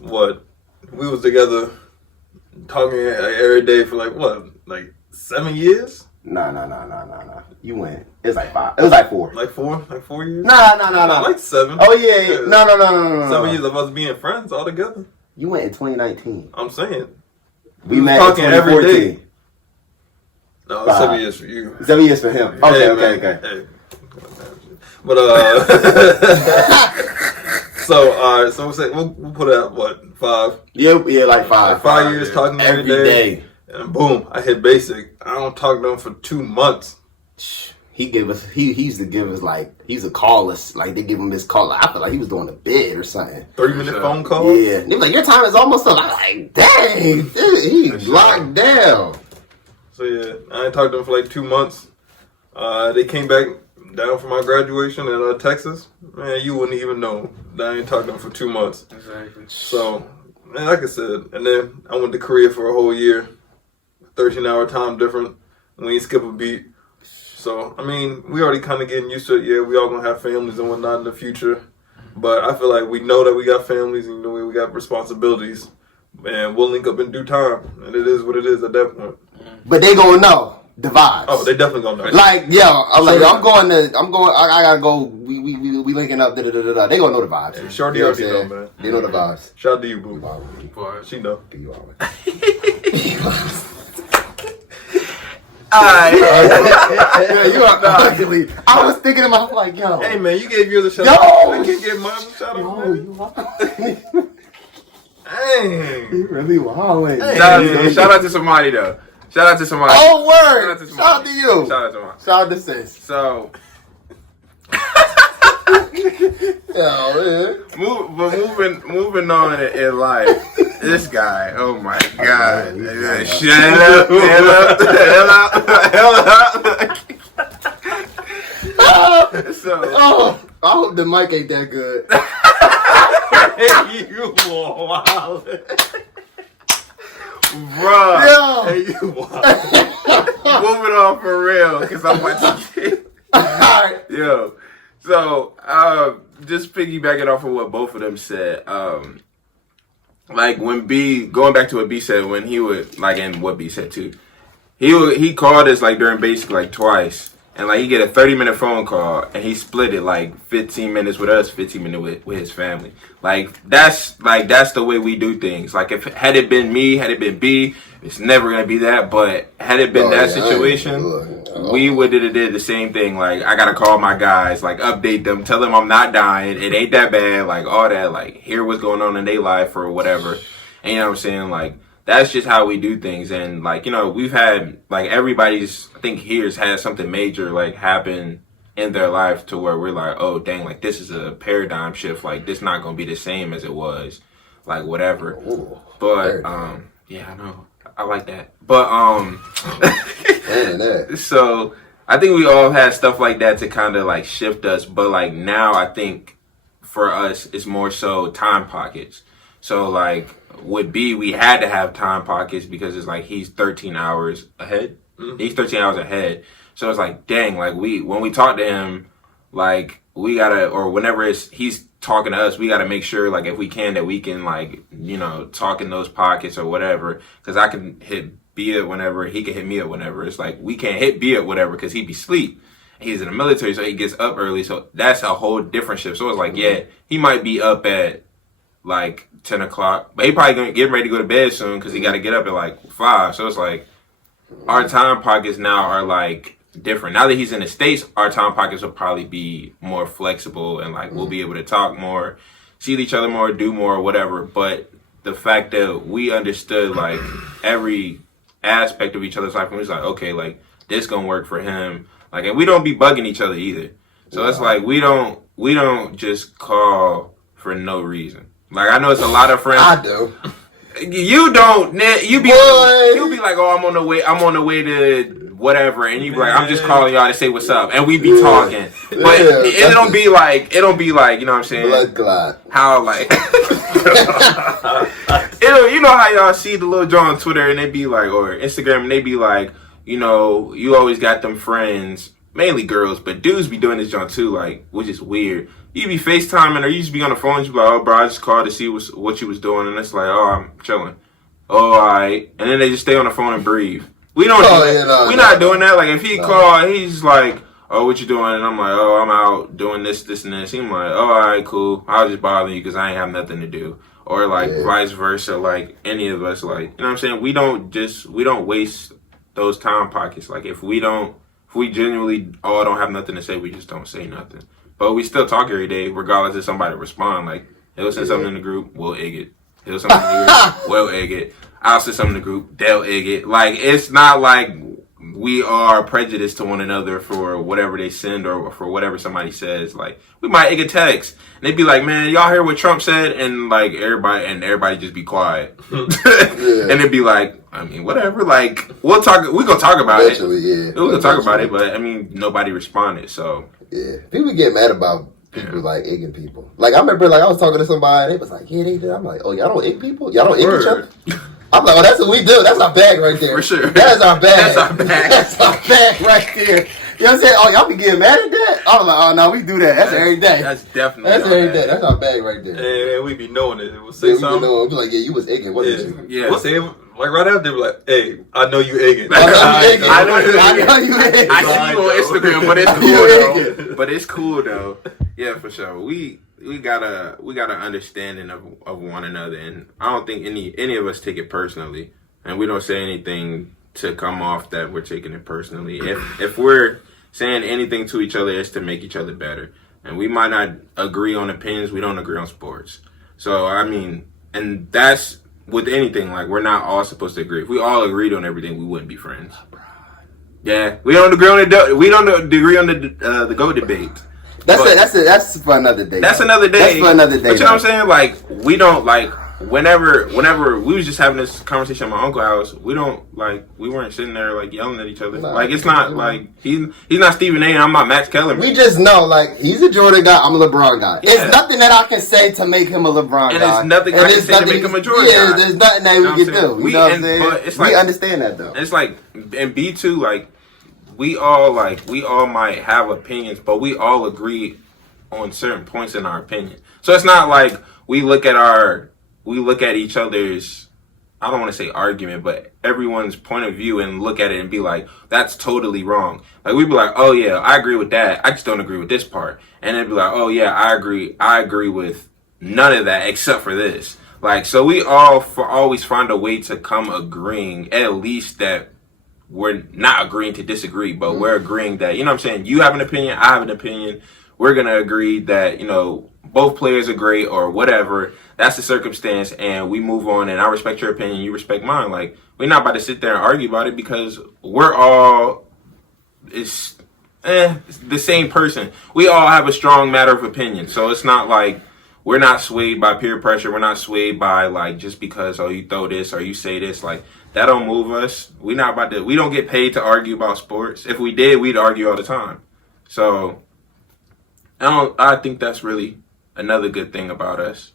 we was together talking every day for like 7 years? Nah. You went. It was like 5. It was like 4. Like 4 years? Nah. Like 7. Oh yeah. No. 7 years of us being friends all together. You went in 2019. I'm saying. We met talking in every 2014. day. No, 7 years for you. 7 years for him. Okay. Hey. But we'll put it at 5. Yeah, like 5. 5 years talking every day. And boom, I hit basic. I don't talk to them for 2 months. He used to give us like, he used to call us, like they give him this call. I feel like he was doing a bid or something. 30-minute phone call? Yeah. They be like, your time is almost up. I'm like, dang, he locked down. So yeah, I ain't talked to them for like 2 months. They came back down for my graduation in Texas. Man, you wouldn't even know that I ain't talked to them for 2 months. Exactly. So, man, like I said, and then I went to Korea for a whole year. 13-hour time difference. We ain't skip a beat. So, I mean, we already kind of getting used to it. Yeah, we all gonna have families and whatnot in the future. But I feel like we know that we got families and we got responsibilities. And we'll link up in due time. And it is what it is at that point. But they gonna know the vibes. Oh, they definitely gonna know. Like, I gotta go. We linking up. They gonna know the vibes. Hey, Shorty already know, man. They know the vibes. Shout out to you, boo. She know. You always. Alright. You are actually. I was thinking in my like, yo. Hey, man, you gave yours a shout Yo! out. I can't give mine a shout out. You Dang. really wilding. Shout out to somebody though. Shout out to somebody. Oh, word. Shout Shout out to you. Shout out to somebody. Shout out to sis. So, man. Moving on in life. This guy, oh my God. Shut up, hell up. So, I hope the mic ain't that good. You wild. Bruh. Yo. Hey, you wild. Moving on for real, because I'm about to get. Alright. Yo. So, just piggybacking off of what both of them said, like when going back to what B said, when he would, like, and what B said too, he called us like during basic like twice, and like he get a 30-minute phone call, and he split it like 15 minutes with us, 15 minutes with his family. Like that's the way we do things. Like had it been me, had it been B, it's never gonna be that. But had it been that situation, we would have did the same thing. Like I gotta call my guys, like update them, tell them I'm not dying, it ain't that bad, like all that, like hear what's going on in their life or whatever. And you know what I'm saying, like. That's just how we do things. And, like, you know, we've had, like, everybody's, I think, here's had something major, like, happen in their life to where we're like, oh, dang, like, this is a paradigm shift. Like, this not going to be the same as it was. Like, whatever. Ooh, but, yeah, I know. I like that. But, so, I think we all had stuff like that to kind of, like, shift us. But, like, now I think for us, it's more so time pockets. So, like, with B, we had to have time pockets because it's like he's 13 hours ahead. Mm-hmm. He's 13 hours ahead. So it's like, dang, like when we talk to him, like we gotta, or whenever he's talking to us, we gotta make sure, like if we can, that we can, like, you know, talk in those pockets or whatever. Because I can hit B up whenever, he can hit me up whenever. It's like we can't hit B up whatever because he'd be asleep. He's in the military, so he gets up early. So that's a whole different shift. So it's like, yeah, he might be up at like 10 o'clock, but he probably gonna get ready to go to bed soon because he got to get up at like 5. So it's like our time pockets now are like different. Now that he's in the States, our time pockets will probably be more flexible and like we'll be able to talk more, see each other more, do more, whatever. But the fact that we understood like every aspect of each other's life, and we was like, okay, like this gonna work for him, like, and we don't be bugging each other either. So it's like we don't just call for no reason. Like, I know it's a lot of friends. I do. You don't. You be like, oh, I'm on the way to whatever, and you be like, I'm just calling y'all to say what's up, and we be talking. But it don't be like, you know what I'm saying? Blood clot. How like, you know how y'all see the little John on Twitter, and they be like, or Instagram, and they be like, you know, you always got them friends, mainly girls, but dudes be doing this John too, like, which is weird. You be FaceTiming or you just be on the phone and you be like, oh, bro, I just called to see what you was doing. And it's like, oh, I'm chilling. Oh, all right. And then they just stay on the phone and breathe. We don't We're not doing that. Like, if he called, he's like, oh, what you doing? And I'm like, oh, I'm out doing this, and this. He's like, oh, all right, cool. I'll just bother you because I ain't have nothing to do. Or, like, vice versa. Like, any of us, like, you know what I'm saying? We don't waste those time pockets. Like, if we genuinely all don't have nothing to say, we just don't say nothing. But we still talk every day, regardless if somebody respond. Like, he'll send something in the group, we'll egg it. He'll send something in the group, we'll egg it. I'll send something in the group, they'll egg it. Like, it's not like we are prejudiced to one another for whatever they send or for whatever somebody says. Like, we might egg a text, and they'd be like, man, y'all hear what Trump said? And, like, everybody just be quiet. And it'd be like, I mean, whatever. Like, we're gonna talk about it. Yeah. We're gonna talk about it, but, I mean, nobody responded, so... Yeah, people get mad about people like egging people. Like I remember, like I was talking to somebody, they was like, "Yeah, they do." I'm like, "Oh, y'all don't egg people? Y'all don't egg each other?" I'm like, "Oh, that's what we do. That's our bag right there. For sure. That is our bag. That's our bag. That's our bag right there." You know what I'm saying? Oh, y'all be getting mad at that? I'm like, "Oh no, we do that. That's every day. That's definitely every day. That's our bag right there." And we be knowing it. We'll say something. We'll be like, "Yeah, you was egging. What is you?" Yeah. We'll say like right after, we're like, "Hey, I know you egging. I know you egging. I see you on Instagram, but it's cool though. But it's cool though. Yeah, for sure. We got a understanding of one another, and I don't think any of us take it personally, and we don't say anything to come off that we're taking it personally. If we're saying anything to each other, it's to make each other better, and we might not agree on opinions. We don't agree on sports. So I mean, and that's with anything. Like, we're not all supposed to agree. If we all agreed on everything, we wouldn't be friends. Yeah, we don't agree on the GOAT debate. That's for another day. That's another day. That's for another day. But you know what I'm saying? Like, we don't, like, whenever we was just having this conversation at my uncle's house, we weren't sitting there, like, yelling at each other. Nah, like, it's not, like, he's not Stephen A. and I'm not Max Kellerman. We just know, like, he's a Jordan guy, I'm a LeBron guy. Yeah. There's nothing that I can say to make him a LeBron and guy. there's nothing I can say to make him a Jordan guy. Yeah, there's nothing that we can do. You know what I'm saying? But it's like, we understand that, though. It's like, and B2, like, we all might have opinions, but we all agree on certain points in our opinion. So it's not like we look at each other's, I don't want to say argument, but everyone's point of view and look at it and be like, that's totally wrong. Like, we'd be like, oh yeah, I agree with that. I just don't agree with this part. And it'd be like, oh yeah, I agree with none of that except for this. Like, so we always find a way to come agreeing, at least that we're not agreeing to disagree, but we're agreeing that, you know what I'm saying, you have an opinion, I have an opinion, we're going to agree that, you know, both players are great or whatever, that's the circumstance, and we move on, and I respect your opinion, you respect mine. Like, we're not about to sit there and argue about it because we're all, it's the same person. We all have a strong matter of opinion, so it's not like we're not swayed by peer pressure, we're not swayed by, like, just because, oh, you throw this or you say this, like, that don't move us. We don't get paid to argue about sports. If we did, we'd argue all the time. So I think that's really another good thing about us.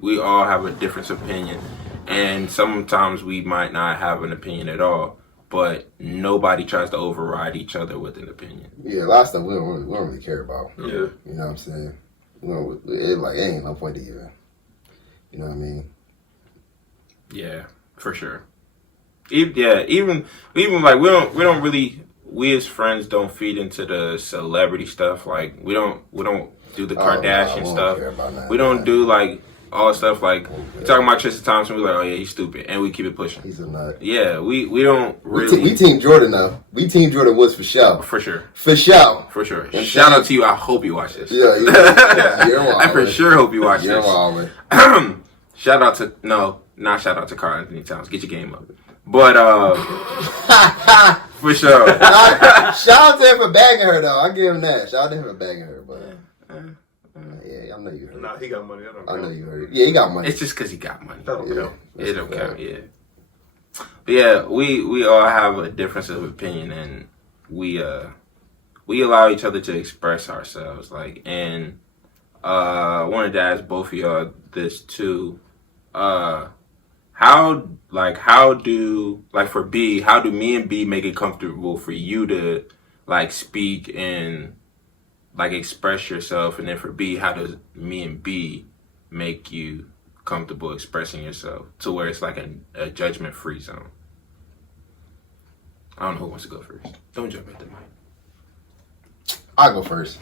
We all have a different opinion, and sometimes we might not have an opinion at all, but nobody tries to override each other with an opinion. Yeah, a lot of stuff we don't really care about. Yeah. You know what I'm saying? It ain't no point to even. You know what I mean? Yeah, for sure. Even like we don't really, we as friends don't feed into the celebrity stuff. Like, we don't do the Kardashian stuff. We don't do like all stuff like talking about Tristan Thompson. We're like, oh yeah, he's stupid, and we keep it pushing. He's a nut. Yeah, we don't really. We team Jordan though. We team Jordan Woods for sure. For sure. For sure. For sure. Shout out to you. I hope you watch this. Yeah, you're wild. I for sure hope you watch you're this. Wild. Shout out to not shout out to Karl Anthony Towns. Get your game up. But for sure. Shout out to him for bagging her though. I give him that. Shout out to him for bagging her, but yeah, I know you heard. Nah, he got money. I know you heard. Yeah, he got money. It's just because he got money. That don't count. It don't count. Yeah. But yeah, we all have a difference of opinion, and we allow each other to express ourselves. Like, and I wanted to ask both of y'all this too. How do me and B make it comfortable for you to like speak and like express yourself, and then for B, how does me and B make you comfortable expressing yourself to where it's like a judgment-free zone? I don't know who wants to go first. Don't jump at the mic. I'll go first.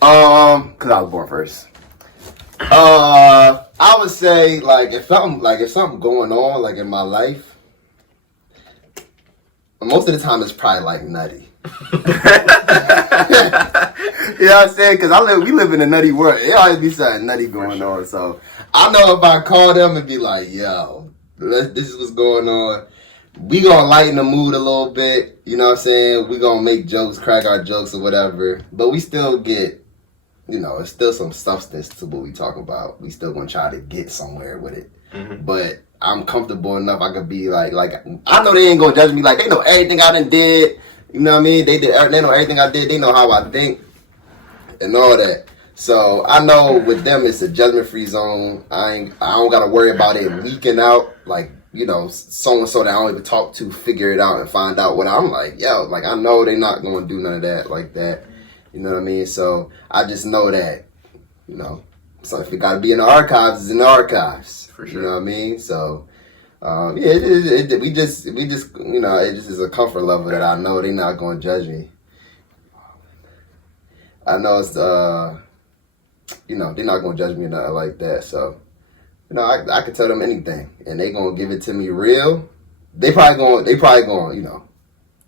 Cause I was born first. I would say like if something going on like in my life, most of the time it's probably like nutty. You know what I'm saying? Cause we live in a nutty world. It always be something nutty going on. So I know if I call them and be like, yo, this is what's going on. We gonna lighten the mood a little bit. You know what I'm saying? We gonna make jokes, crack our jokes or whatever. But we still get, you know, it's still some substance to what we talk about. We still gonna try to get somewhere with it. Mm-hmm. But I'm comfortable enough. I could be like I know they ain't gonna judge me. Like, they know everything I done did. You know what I mean? They know everything I did. They know how I think and all that. So I know with them it's a judgment-free zone. I don't gotta worry about it leaking out. Like, you know, so and so that I don't even talk to figure it out and find out what I'm like. Yo, like, I know they not gonna do none of that like that. You know what I mean? So I just know that, you know, so if it gotta be in the archives, it's in the archives. For sure. You know what I mean? So we just you know, it just is a comfort level that I know they're not gonna judge me. I know it's you know, they're not gonna judge me or nothing like that. So, you know, I could tell them anything and they gonna give it to me real. They probably gonna, you know,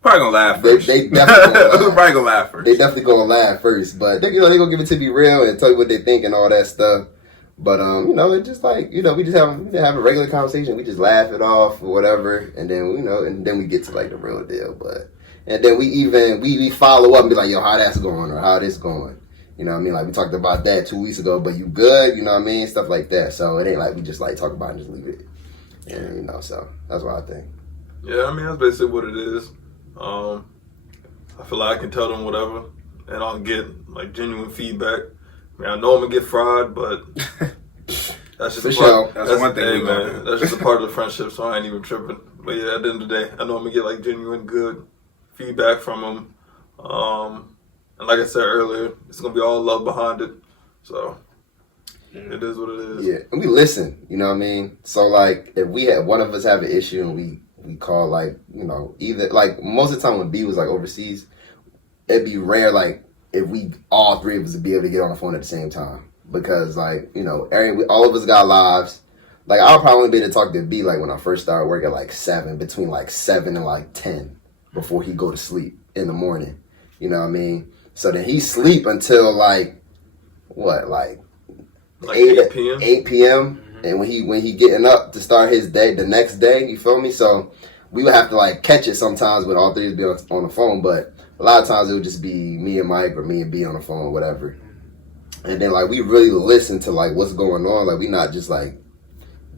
probably gonna laugh first. They definitely gonna laugh. Probably gonna laugh first. They definitely gonna laugh first, but they gonna give it to me real and tell you what they think and all that stuff. But you know, it's just like, you know, we just have a regular conversation. We just laugh it off or whatever, and then, you know, and then we get to like the real deal. But and then we follow up and be like, yo, how that's going or how this going, You know what I mean? Like, we talked about that 2 weeks ago, but you good? You know what I mean? Stuff like that. So it ain't like we just like talk about it and just leave it. And, you know, so that's what I think. Yeah, I mean, that's basically what it is. I feel like I can tell them whatever, and I'll get, like, genuine feedback. I mean, I know I'm going to get fried, but that's just For a part. sure. That's one thing Hey, we gonna do. that's just a part of the friendship, so I ain't even tripping. But yeah, at the end of the day, I know I'm going to get, like, genuine good feedback from them. And like I said earlier, it's going to be all love behind it. So it is what it is. Yeah, and we listen, you know what I mean? So, like, if we had one of us have an issue and we call, like, you know, either, like, most of the time when B was, like, overseas, it'd be rare, like, if we, all three of us would be able to get on the phone at the same time. Because, like, you know, all of us got lives. Like, I'll probably be able to talk to B, like, when I first started work at, like, 7, between, like, 7 and, like, 10, before he go to sleep in the morning. You know what I mean? So then he sleep until, like, what, like 8 p.m.? 8 p.m. And when he getting up to start his day the next day, you feel me? So we would have to, like, catch it sometimes with all three of us be on the phone. But a lot of times it would just be me and Mike or me and B on the phone or whatever. And then, like, we really listen to, like, what's going on. Like, we not just, like,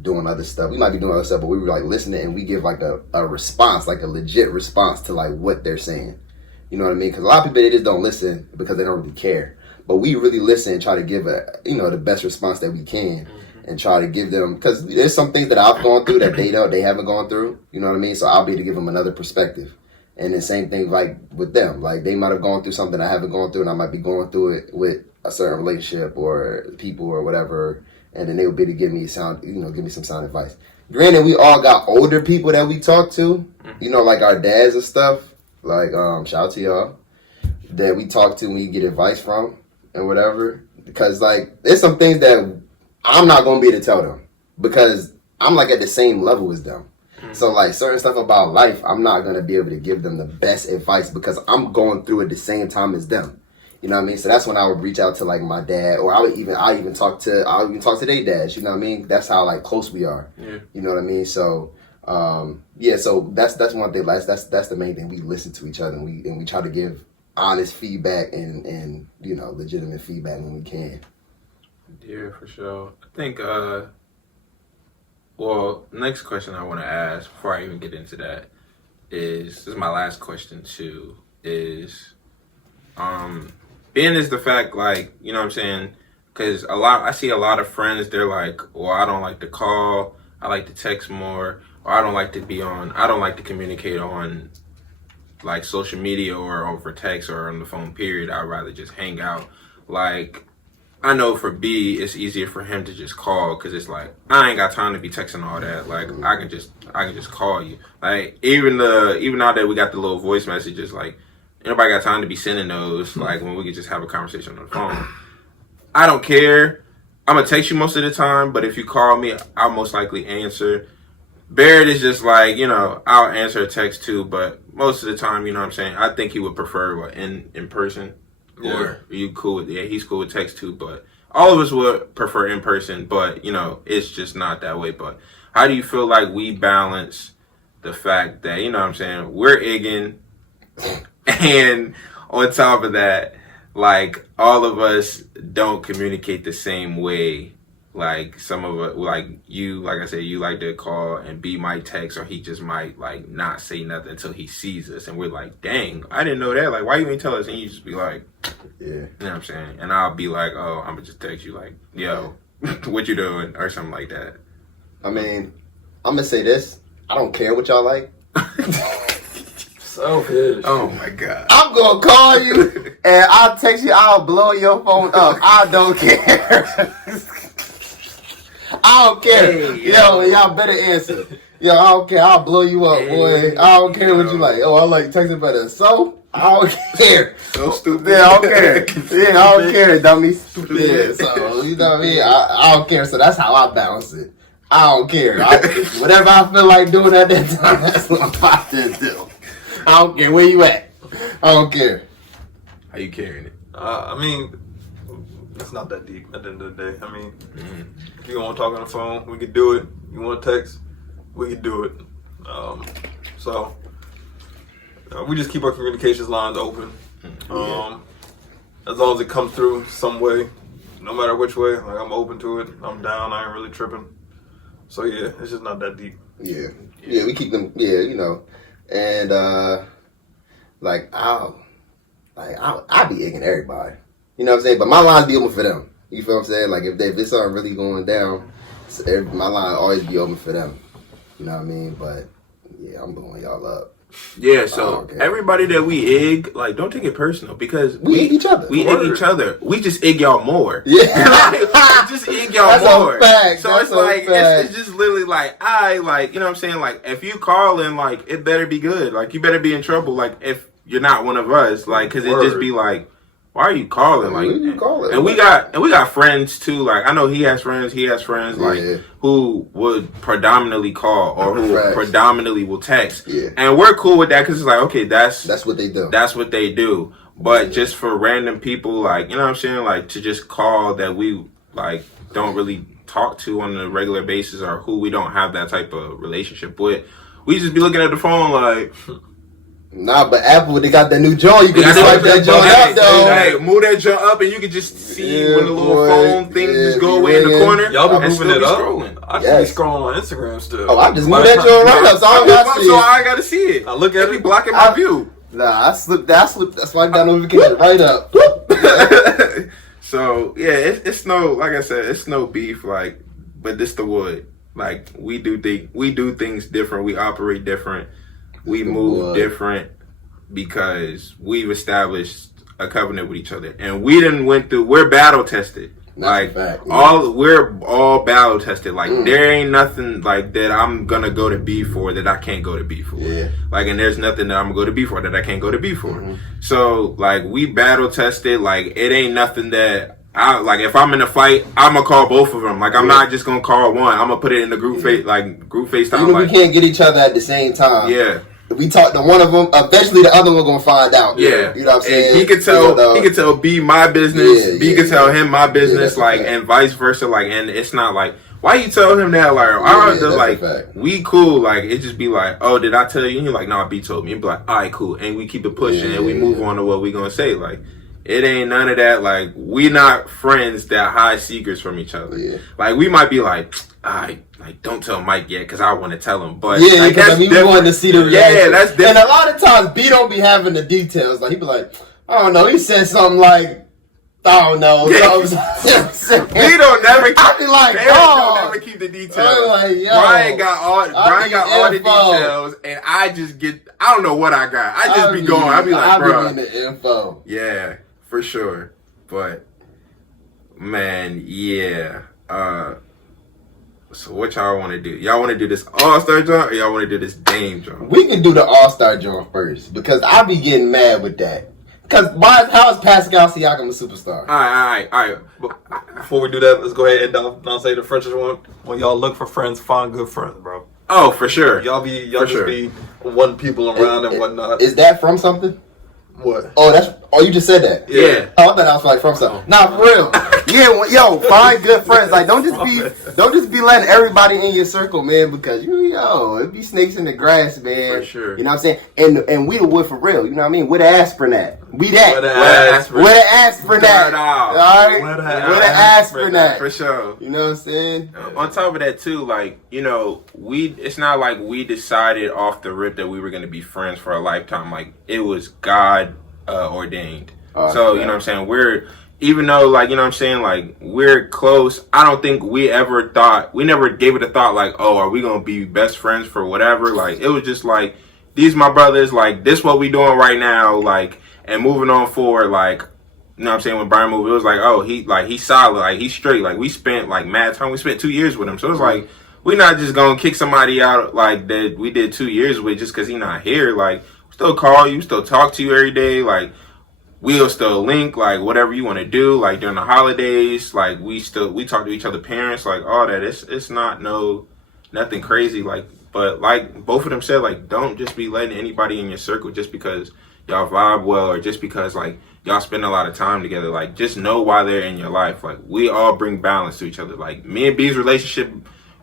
doing other stuff. We might be doing other stuff, but we were, like, listening, and we give, like, a response, like, a legit response to, like, what they're saying. You know what I mean? Because a lot of people, they just don't listen because they don't really care. But we really listen and try to give the best response that we can, and try to give them, because there's some things that I've gone through that they haven't gone through. You know what I mean? So I'll be able to give them another perspective. And the same thing, like, with them. Like, they might have gone through something I haven't gone through, and I might be going through it with a certain relationship or people or whatever, and then they would be able to give me some sound advice. Granted, we all got older people that we talk to, you know, like our dads and stuff. Like, shout out to y'all that we talk to and we get advice from and whatever. Because, like, there's some things that I'm not going to be able to tell them because I'm, like, at the same level as them. So, like, certain stuff about life, I'm not going to be able to give them the best advice because I'm going through it the same time as them. You know what I mean? So that's when I would reach out to, like, my dad, or I'll even talk to their dads. You know what I mean? That's how, like, close we are. Yeah. You know what I mean? So, so that's one thing. That's the main thing. We listen to each other, and we try to give honest feedback and you know, legitimate feedback when we can. Yeah, for sure. I think next question I want to ask before I even get into that this is my last question too, is being is the fact, like, you know what I'm saying, because I see a lot of friends, they're like, well, I don't like to call, I like to text more, or I don't like to communicate on, like, social media or over text or on the phone, period. I'd rather just hang out. Like, I know for B, it's easier for him to just call because it's like, I ain't got time to be texting all that. Like, I can just call you. Like, even now that we got the little voice messages, like, nobody got time to be sending those. Like, when we could just have a conversation on the phone. I don't care. I'm gonna text you most of the time, but if you call me, I'll most likely answer. Barrett is just like, you know, I'll answer a text too, but most of the time, you know what I'm saying, I think he would prefer in person. Yeah. Or you cool with, he's cool with text too, but all of us would prefer in person, but, you know, it's just not that way. But how do you feel like we balance the fact that, you know what I'm saying, we're igging, and on top of that, like, all of us don't communicate the same way. Like, some of us, like you, like I said, you like to call, and B might text, or he just might, like, not say nothing until he sees us. And we're like, dang, I didn't know that. Like, why you ain't tell us? And you just be like, yeah. You know what I'm saying? And I'll be like, oh, I'm going to just text you, like, yo, what you doing? Or something like that. I mean, I'm going to say this. I don't care what y'all like. Selfish. Oh, my God. I'm going to call you, and I'll text you. I'll blow your phone up. I don't care. I don't care. Hey, yo, y'all better answer. Yo, I don't care. I'll blow you up, boy. I don't care what you like. Oh, I like texting better. So, I don't care. So stupid. Yeah, I don't care. Yeah, I don't care, dummy. Stupid. Yeah, so, you know what I mean? I don't care. So, that's how I balance it. I don't care. Whatever I feel like doing at that time, that's what I'm about to do. I don't care. Where you at? I don't care. How you carrying it? I mean, it's not that deep at the end of the day. I mean, if you want to talk on the phone, we could do it. You want to text, we could do it. We just keep our communications lines open. as long as it comes through some way, no matter which way, like I'm open to it. I'm down. I ain't really tripping. So yeah, it's just not that deep. Yeah, we keep them. Yeah, you know, and like I'll be egging everybody. You know what I'm saying? But my lines be open for them. You feel what I'm saying? Like if it's something really going down, my line always be open for them. You know what I mean? But yeah, I'm blowing y'all up. Yeah, so everybody that we egg, like, don't take it personal because we egg each other. We egg each other. We just egg y'all more. Yeah, like, we just egg y'all more. Fact. So it's like it's just literally like you know what I'm saying? Like if you call in, like it better be good. Like you better be in trouble. Like if you're not one of us, like because it just be like. Why are you calling? Like, you calling? And we got friends too. Like, I know he has friends. Like who would predominantly call or who predominantly will text. Yeah. And we're cool with that because it's like, okay, that's what they do. That's what they do. But just for random people, like, you know what I'm saying, like to just call that we like don't really talk to on a regular basis or who we don't have that type of relationship with, we just be looking at the phone like. Nah, but Apple, they got that new joint. You can just swipe that joint up, though. Hey, move that joint up, and you can just see when the little phone thing just go away in the corner. Y'all be moving it up. Scrolling. I just be scrolling on Instagram still. Oh, I just moved that joint right up, so I gotta see it. I look at it, blocking my view. Nah, I slipped that notification right up. So yeah, it's no, like I said, it's no beef. Like, but this the wood. Like we do things different. We operate different. We move different because we've established a covenant with each other, and we're battle tested. We're all battle tested. Like there ain't nothing like that I'm gonna go to B for that I can't go to B for. Yeah. Like, and there's nothing that I'm gonna go to B for that I can't go to B for. So like we battle tested. Like it ain't nothing that like if I'm in a fight, I'm gonna call both of them. Like I'm not just gonna call one. I'm gonna put it in the group face time. Even we can't get each other at the same time. Yeah. We talk to one of them. Eventually, the other one gonna find out. Yeah, you know what I'm saying. And he could tell B my business. B could tell him my business. And vice versa. Like, and it's not like why you tell him that. Like, we cool. Like, it just be like, oh, did I tell you? And you're like, nah, B told me. And be like, all right, cool. And we keep it pushing and we move on to what we gonna say. Like, it ain't none of that. Like, we not friends that hide secrets from each other. Yeah. Like, we might be like, don't tell Mike yet because I want to tell him. But we wanted to see the reaction. Yeah, that's different. And a lot of times B don't be having the details. Like he be like, I don't know. He said something like, I don't know. B don't never. I be like, don't never keep the details. Like, Brian got all the details, and I just get. I don't know what I got. I just be going. I be like, bro. The info. Yeah, for sure. But man, yeah. So what y'all want to do? Y'all want to do this All-Star joint or y'all want to do this Dame joint? We can do the All-Star joint first because I be getting mad with that. Because how is Pascal Siakam a superstar? All right. Before we do that, let's go ahead and not say the French one. When y'all look for friends, find good friends, bro. Oh, for sure. Y'all be one people around and whatnot. Is that from something? What? Oh, you just said that. Yeah. Oh, I thought I was like from something. Nah, for real. Yeah, find good friends. Like, don't just be letting everybody in your circle, man, because it be snakes in the grass, man. For sure. You know what I'm saying? And we the wood for real. You know what I mean? With an aspirin that. We that. With an aspirin that. All right. With an aspirin that. For sure. You know what I'm saying? On top of that too, like, it's not like we decided off the rip that we were gonna be friends for a lifetime. Like, it was God ordained. So you know what I'm saying? Even though, like, you know what I'm saying, like, we're close, I don't think we never gave it a thought, like, oh, are we going to be best friends for whatever? Like, it was just like, these my brothers, like, this what we doing right now, like, and moving on forward, like, you know what I'm saying, when Bryan moved, it was like, oh, he's solid, like, he's straight, like, we spent, like, mad time, we spent 2 years with him, so it's like, we're not just going to kick somebody out, like, that we did 2 years with just because he's not here, like, we still call you, still talk to you every day, like, we'll still link, like, whatever you want to do, like, during the holidays, like, we talk to each other parents, like, all that. It's not nothing crazy, like, but, like, both of them said, like, don't just be letting anybody in your circle just because y'all vibe well or just because, like, y'all spend a lot of time together. Like, just know why they're in your life. Like, we all bring balance to each other. Like, me and B's relationship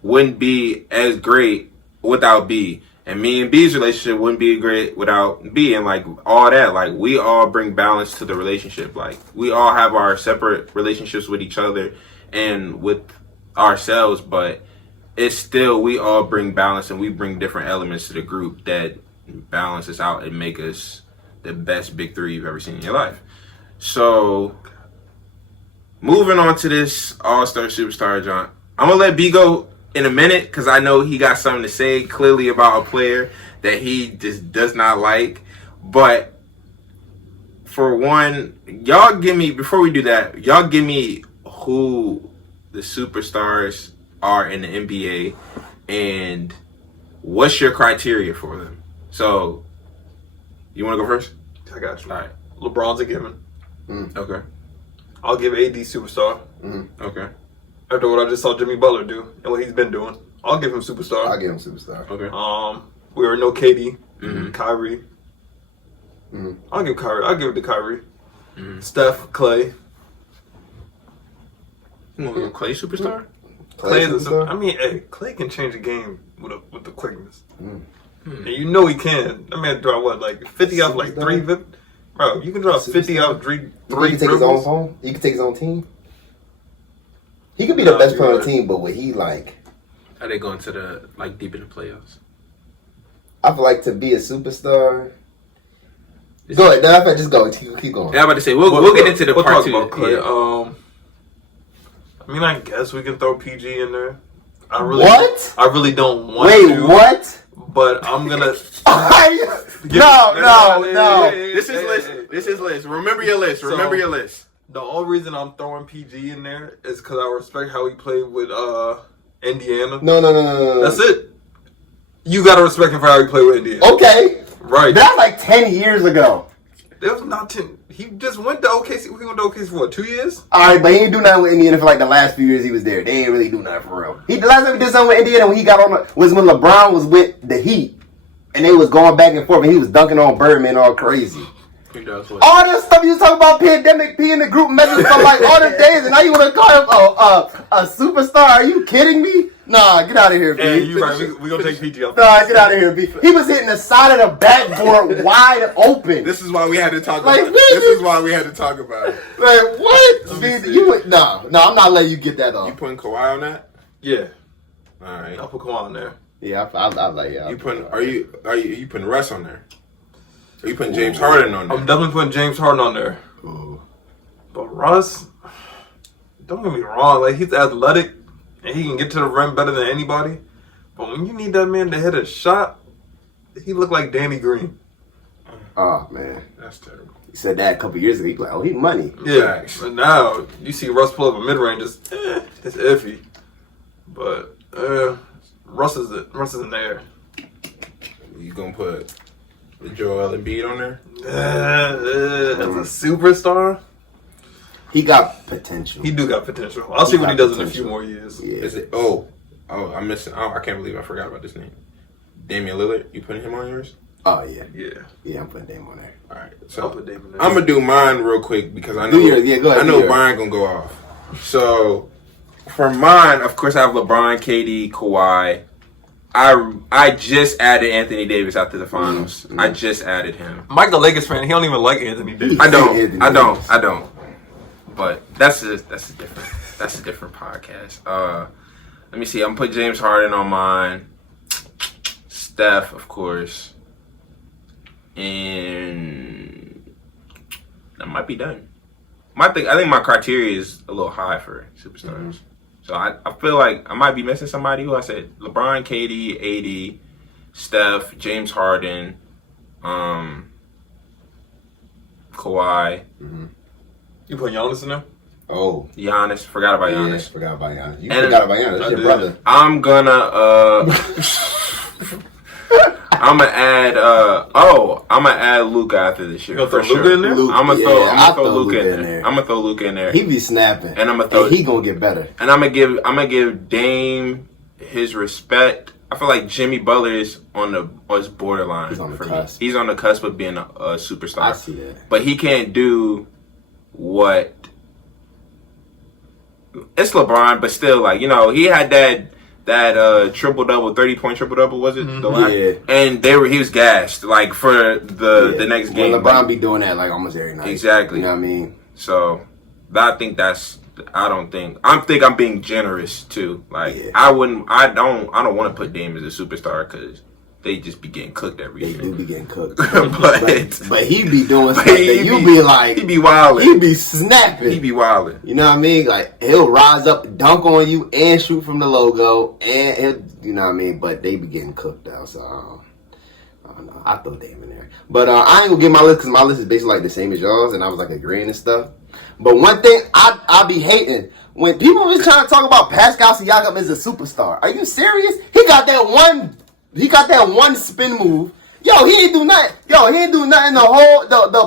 wouldn't be as great without B. And me and B's relationship wouldn't be great without B, and like all that. Like we all bring balance to the relationship. Like we all have our separate relationships with each other and with ourselves, but it's still we all bring balance, and we bring different elements to the group that balance us out and make us the best big three you've ever seen in your life. So moving on to this All-Star Superstar, John. I'm gonna let B go in a minute because I know he got something to say clearly about a player that he just does not like. But for one, y'all give me, before we do that, y'all give me who the superstars are in the NBA and what's your criteria for them. So, you want to go first? I got you. All right. LeBron's a given. Okay. I'll give AD superstar. Okay. After what I just saw Jimmy Butler do and what he's been doing, I'll give him superstar. I'll give him superstar. Okay. We already know KD, Kyrie. I'll give Kyrie. I'll give it to Kyrie. Steph, Clay. You want to go Clay superstar? Clay is superstar? I mean, hey, Clay can change a game with the quickness. And you know he can. That man drop what, like 50 out like three? Bro, you can drop 50 out three He can take his own dribbles. home. He can take his own team. He could be the best player on the right. team, but what he like, Are they going to the, like, deep in the playoffs? I feel like to be a superstar. Go ahead. No, in fact, just go. Keep going. Yeah, I'm about to say, we'll get into the we'll part talk two. about Clay. Yeah. I mean, I guess we can throw PG in there. I What? really don't want Wait, to. what? But I'm gonna. No. This is list. Remember your list. Remember your list. The only reason I'm throwing PG in there is because I respect how he played with Indiana. No. That's it. You gotta respect him for how he played with Indiana. Okay. Right. That's like 10 years ago. That was not 10. He just went to OKC. He went to OKC for what, 2 years? Alright, but he ain't do nothing with Indiana for like the last few years he was there. They ain't really do nothing for real. The last time he did something with Indiana when he got on was when LeBron was with the Heat. And they was going back and forth and he was dunking on Birdman all crazy. All this stuff you was talking about, pandemic, P in the group messages for like all the days, and now you want to call him a superstar? Are you kidding me? Nah, get out of here, B. Hey, you right. We gonna take PG off. Nah, get out of here, B. He was hitting the side of the backboard wide open. This is why we had to talk Like, about it. This is why we had to talk about it. Like, what? B, you went, no, I'm not letting you get that You off. putting Kawhi on that? Yeah. All right. I'll put Kawhi on there. Yeah, I like, yeah. You putting? Are you putting Russ on there? Are you putting James Harden on there? I'm definitely putting James Harden on there. Ooh. But Russ, don't get me wrong, like he's athletic and he can get to the rim better than anybody. But when you need that man to hit a shot, he looked like Danny Green. Oh, man. That's terrible. He said that a couple years ago. He like, oh, he money. Yeah. Facts. But now you see Russ pull up a mid range, it's iffy. But Russ is in there. You gonna put the Joel Embiid on there? As a superstar, He got potential. he do got potential. I'll see what he got does in a few potential. more years. Yeah. Is it? Oh, I'm missing. Oh, I can't believe I forgot about this name. Damian Lillard. You putting him on yours? Oh, yeah. Yeah. I'm putting Dame on there. All right. I'll So put Damon there. I'm gonna do mine real quick because I know. Do yours. Yeah, go ahead, I do know yours. Bryan gonna go off. So for mine, of course, I have LeBron, KD, Kawhi. I just added Anthony Davis after the finals. I just added him. Mike, a Lakers fan, he don't even like Anthony Davis. I don't. But that's a different podcast. Let me see. I'm gonna put James Harden on mine. Steph, of course, and that might be done. I think my criteria is a little high for superstars. So I feel like I might be missing somebody. Who I said LeBron, KD, AD, Steph, James Harden, Kawhi. You put Giannis in there? Oh. Giannis. Forgot about Yeah, Giannis. forgot about Giannis. You And forgot about Giannis. That's I your did. brother. I'm gonna add Luka after this year. You gonna for throw Luka sure. in there? I'm gonna I'll throw Luka in there. I'm gonna throw Luka in there. He be snapping. And I'm gonna throw- he gonna get better. And I'm gonna give Dame his respect. I feel like Jimmy Butler is on his borderline. He's on the for cusp. Me. He's on the cusp of being a superstar. I see that. But he can't do what. It's LeBron, but still, like, you know, he had that triple double, 30-point triple double, was it? The line? Yeah. And he was gassed like for the next game. When LeBron be doing that like almost every night. Exactly. You know what I mean? So I think I'm being generous too. Like I don't want to put Dame as a superstar because they just be getting cooked every year. They do be getting cooked. but he be doing stuff that you be like, he be wilding. He be snapping. He be wilding. You know what I mean? Like he'll rise up, dunk on you, and shoot from the logo, and you know what I mean. But they be getting cooked out. So I don't know. I throw Dame in there, but I ain't gonna get my list because my list is basically like the same as yours, and I was like agreeing and stuff. But one thing I be hating when people was trying to talk about Pascal Siakam as a superstar. Are you serious? He got that one spin move. Yo, he ain't do nothing. The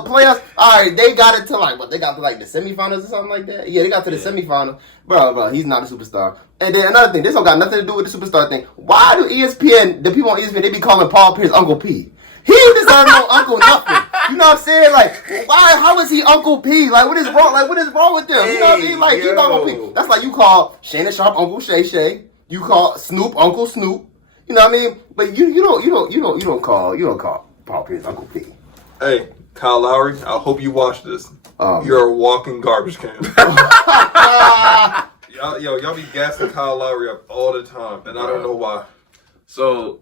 playoffs. All right, they got it to they got to the semifinals or something like that. Yeah, they got to the semifinals. Bro, he's not a superstar. And then another thing, this don't got nothing to do with the superstar thing. Why do the people on ESPN, they be calling Paul Pierce Uncle P? He deserve no Uncle nothing. You know what I'm saying? Like, why? How is he Uncle P? Like, what is wrong? Like, what is wrong with them? You know what I mean? Like, he's Uncle P. That's like you call Shannon Sharp Uncle Shay Shay. You call Snoop Uncle Snoop. You know what I mean? But you don't call Paul Pierce Uncle P. Hey, Kyle Lowry, I hope you watch this. You're a walking garbage can. Y'all be gassing Kyle Lowry up all the time, and I don't know why. So,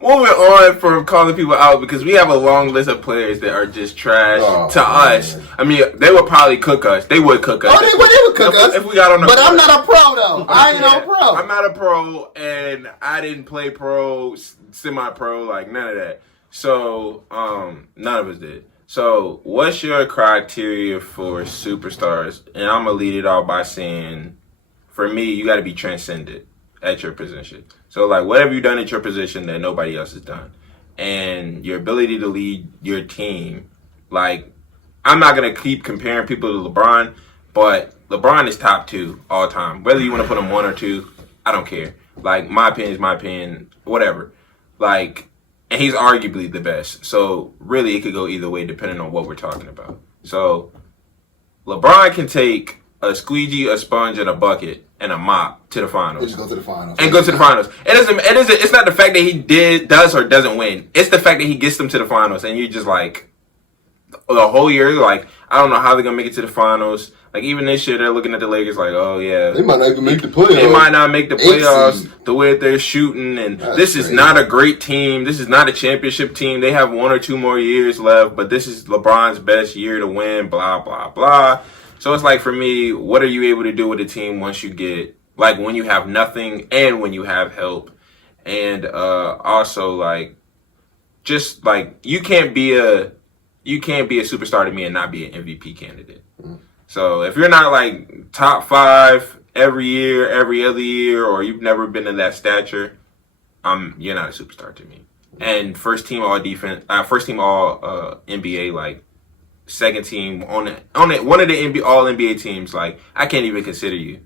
moving on from calling people out, because we have a long list of players that are just trash to us. Man. I mean, they would probably cook us. They would cook us. Oh, they would cook us. If we got on the But I'm not a pro, though. I ain't no pro. I'm not a pro, and I didn't play pro, semi-pro, like none of that. So, none of us did. So, what's your criteria for superstars? And I'm going to lead it off by saying, for me, you got to be transcendent at your position. So, like, what have you done at your position that nobody else has done? And your ability to lead your team. Like, I'm not going to keep comparing people to LeBron, but LeBron is top 2 all time. Whether you want to put him 1 or 2, I don't care. Like, my opinion is my opinion, whatever. Like, and he's arguably the best. So, really, it could go either way depending on what we're talking about. So, LeBron can take a squeegee, a sponge, and a bucket and a mop to the finals. Just go to the finals. And go to the finals. It's not the fact that he does or doesn't win. It's the fact that he gets them to the finals. And you're just like, the whole year, like, I don't know how they're going to make it to the finals. Like, even this year, they're looking at the Lakers like, oh, yeah. They might not even make the playoffs. They might not make the playoffs the way that they're shooting. And this is not a great team. This is not a championship team. They have 1 or 2 more years left. But this is LeBron's best year to win, blah, blah, blah. So it's like, for me, what are you able to do with a team once you get, like, when you have nothing and when you have help? And also, like, just, like, you can't be a superstar to me and not be an MVP candidate. So if you're not, like, top 5 every year, every other year, or you've never been in that stature, you're not a superstar to me. And first team all defense, first team all NBA, like, second team on one of the all NBA teams, like, I can't even consider you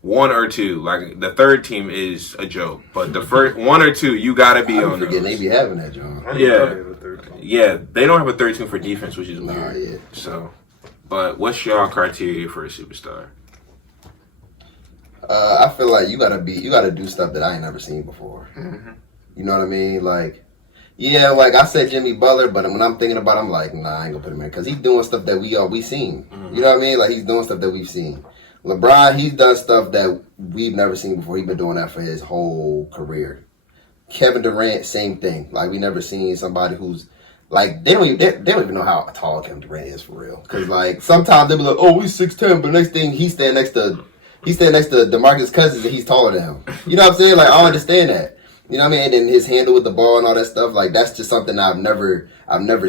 1 or 2. Like, the third team is a joke, but the first 1 or 2, you gotta be on those. They be having that, John. Yeah, they don't have a third team for defense, which is weird. Yeah. So, but what's your criteria for a superstar? I feel like you gotta do stuff that I ain't never seen before. Mm-hmm. You know what I mean? Like, yeah, like I said Jimmy Butler, but when I'm thinking about it, I'm like, nah, I ain't gonna put him in because he's doing stuff that we seen. Mm-hmm. You know what I mean? Like, he's doing stuff that we've seen. LeBron, he's done stuff that we've never seen before. He's been doing that for his whole career. Kevin Durant, same thing. Like, we never seen somebody who's like, they don't even know how tall Kevin Durant is for real. Because, like, sometimes they'll be like, oh, he's 6'10", but next thing he's standing next to DeMarcus Cousins and he's taller than him. You know what I'm saying? Like, I don't understand that. You know what I mean? And then his handle with the ball and all that stuff, like, that's just something I've never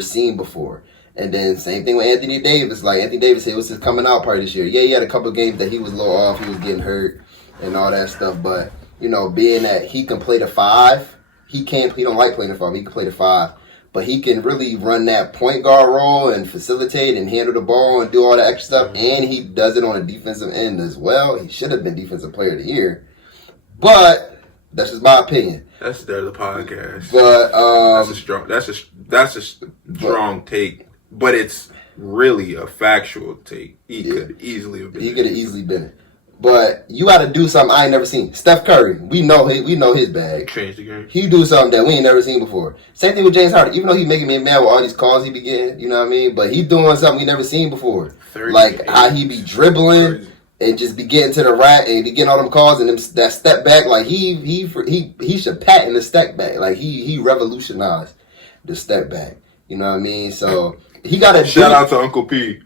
seen before. And then same thing with Anthony Davis. Like, Anthony Davis, it was his coming out party this year. Yeah, he had a couple of games that he was a little off. He was getting hurt and all that stuff. But, you know, being that he can play the 5, he don't like playing the 5. He can play the 5. But he can really run that point guard role and facilitate and handle the ball and do all that extra stuff. And he does it on a defensive end as well. He should have been Defensive Player of the Year. But that's just my opinion. That's the podcast. But that's a strong take. But it's really a factual take. He could easily have been. He could have easily been it. But you got to do something I ain't never seen. Steph Curry, we know his bag. Change the game. He do something that we ain't never seen before. Same thing with James Harden. Even though he making me mad with all these calls he be getting, you know what I mean? But he doing something we never seen before. Like how he be dribbling and just be getting to the rack and be getting all them calls and them, that step back. Like he should patent the step back. Like he revolutionized the step back. You know what I mean? So he got to shout out to Uncle P.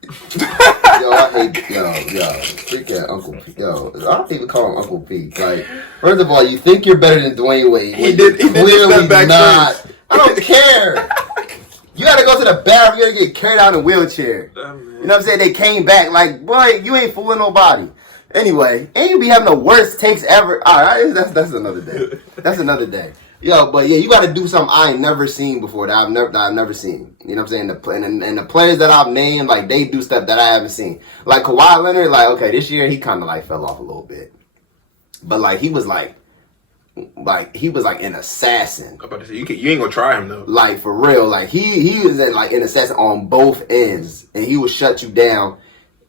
Yo, I hate freaking Uncle P. Yo, I don't even call him Uncle P. Like, first of all, you think you're better than Dwayne Wade. He did clearly back not. first. I don't care. You gotta go to the bathroom. You gotta get carried out in a wheelchair. You know what I'm saying? They came back like, boy, you ain't fooling nobody. Anyway, and you be having the worst takes ever. All right, that's another day. That's another day. Yo, but yeah, you got to do something I ain't never seen before that I've never seen. You know what I'm saying? And the players that I've named, like they do stuff that I haven't seen. Like Kawhi Leonard, like okay, this year he kind of like fell off a little bit, but like he was like an assassin. I'm about to say you ain't gonna try him though. Like for real, like he was like an assassin on both ends, and he would shut you down.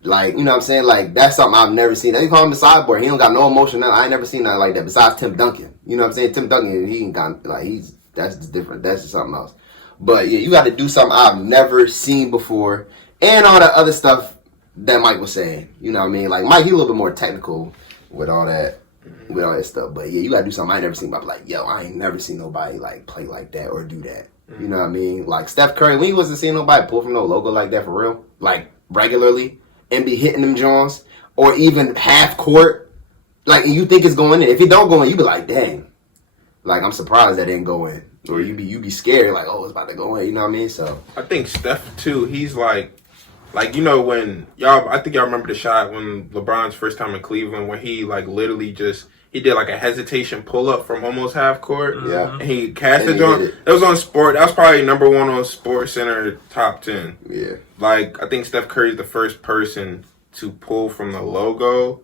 Like, you know what I'm saying? Like, that's something I've never seen. They call him the cyborg. He don't got no emotion now. I ain't never seen nothing like that besides Tim Duncan. You know what I'm saying? Tim Duncan, he ain't got, like, that's just different. That's just something else. But, yeah, you got to do something I've never seen before. And all that other stuff that Mike was saying. You know what I mean? Like, Mike, he a little bit more technical with all that stuff. But, yeah, you got to do something I ain't never seen. But, like, yo, I ain't never seen nobody, like, play like that or do that. You know what I mean? Like, Steph Curry, we wasn't seeing nobody pull from no logo like that for real. Like, regularly. And be hitting them Jones, or even half court, like and you think it's going in. If it don't go in, you be like, dang, like I'm surprised that didn't go in, or you be scared, like oh it's about to go in. You know what I mean? So I think Steph too. He's like you know when y'all, I think y'all remember the shot when LeBron's first time in Cleveland, where he like literally just he did like a hesitation pull up from almost half court. Yeah, and he cast it on. It was on Sport. That was probably number one on Sports Center top 10. Yeah. Like, I think Steph Curry's the first person to pull from the logo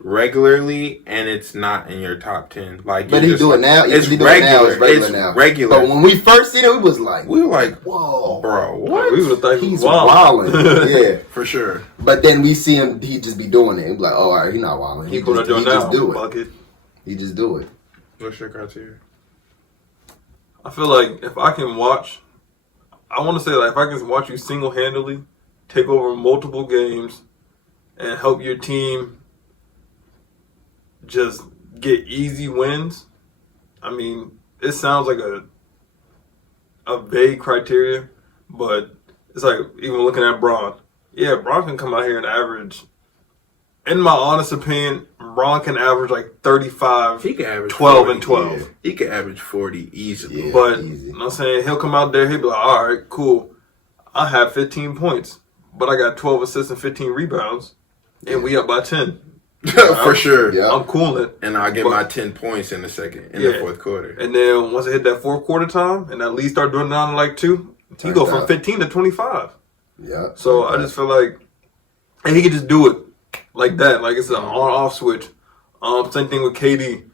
regularly, and it's not in your top 10. Like, but he do it now. It's regular. It's regular. Regular. But when we first seen it, we was like, whoa, bro, what? We would have thought he's wilding. Yeah, for sure. But then we see him, he just be doing it. He be like, oh, all right, he's not wilding. He just do it. Bucket. He just do it. What's your criteria? I feel like if I can watch, I want to say like if I can watch you single-handedly take over multiple games and help your team just get easy wins. I mean, it sounds like a vague criteria, but it's like even looking at Bron. Yeah, Bron can come out here and average. In my honest opinion, Bron can average like 35, he can average 12 40, and 12. Yeah. He can average 40 easily. Yeah, but easy. You know what I'm saying, he'll come out there, he'll be like, all right, cool. I have 15 points, but I got 12 assists and 15 rebounds, and we up by 10. For sure. Yeah. I'm cooling. And I'll get my 10 points in the fourth quarter. And then once I hit that fourth quarter time, and that lead start doing down to like 2, he go from 15 to 25. Yeah. So I just feel like, and he can just do it like that. Like it's an on-off switch. Same thing with KD.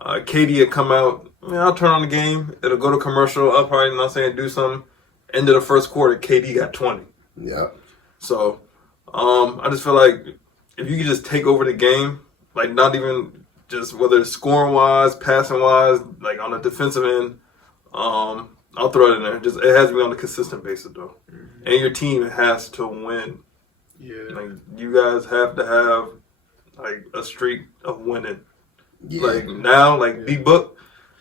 KD would come out, I'll turn on the game. It'll go to commercial. I'll probably, not saying do something. End of the first quarter, KD got 20. Yeah. So I just feel like if you could just take over the game, like not even just whether it's scoring wise, passing wise, like on the defensive end, I'll throw it in there. Just it has to be on a consistent basis though, and your team has to win. Yeah, like you guys have to have like a streak of winning. Yeah. Like now, like D-Book.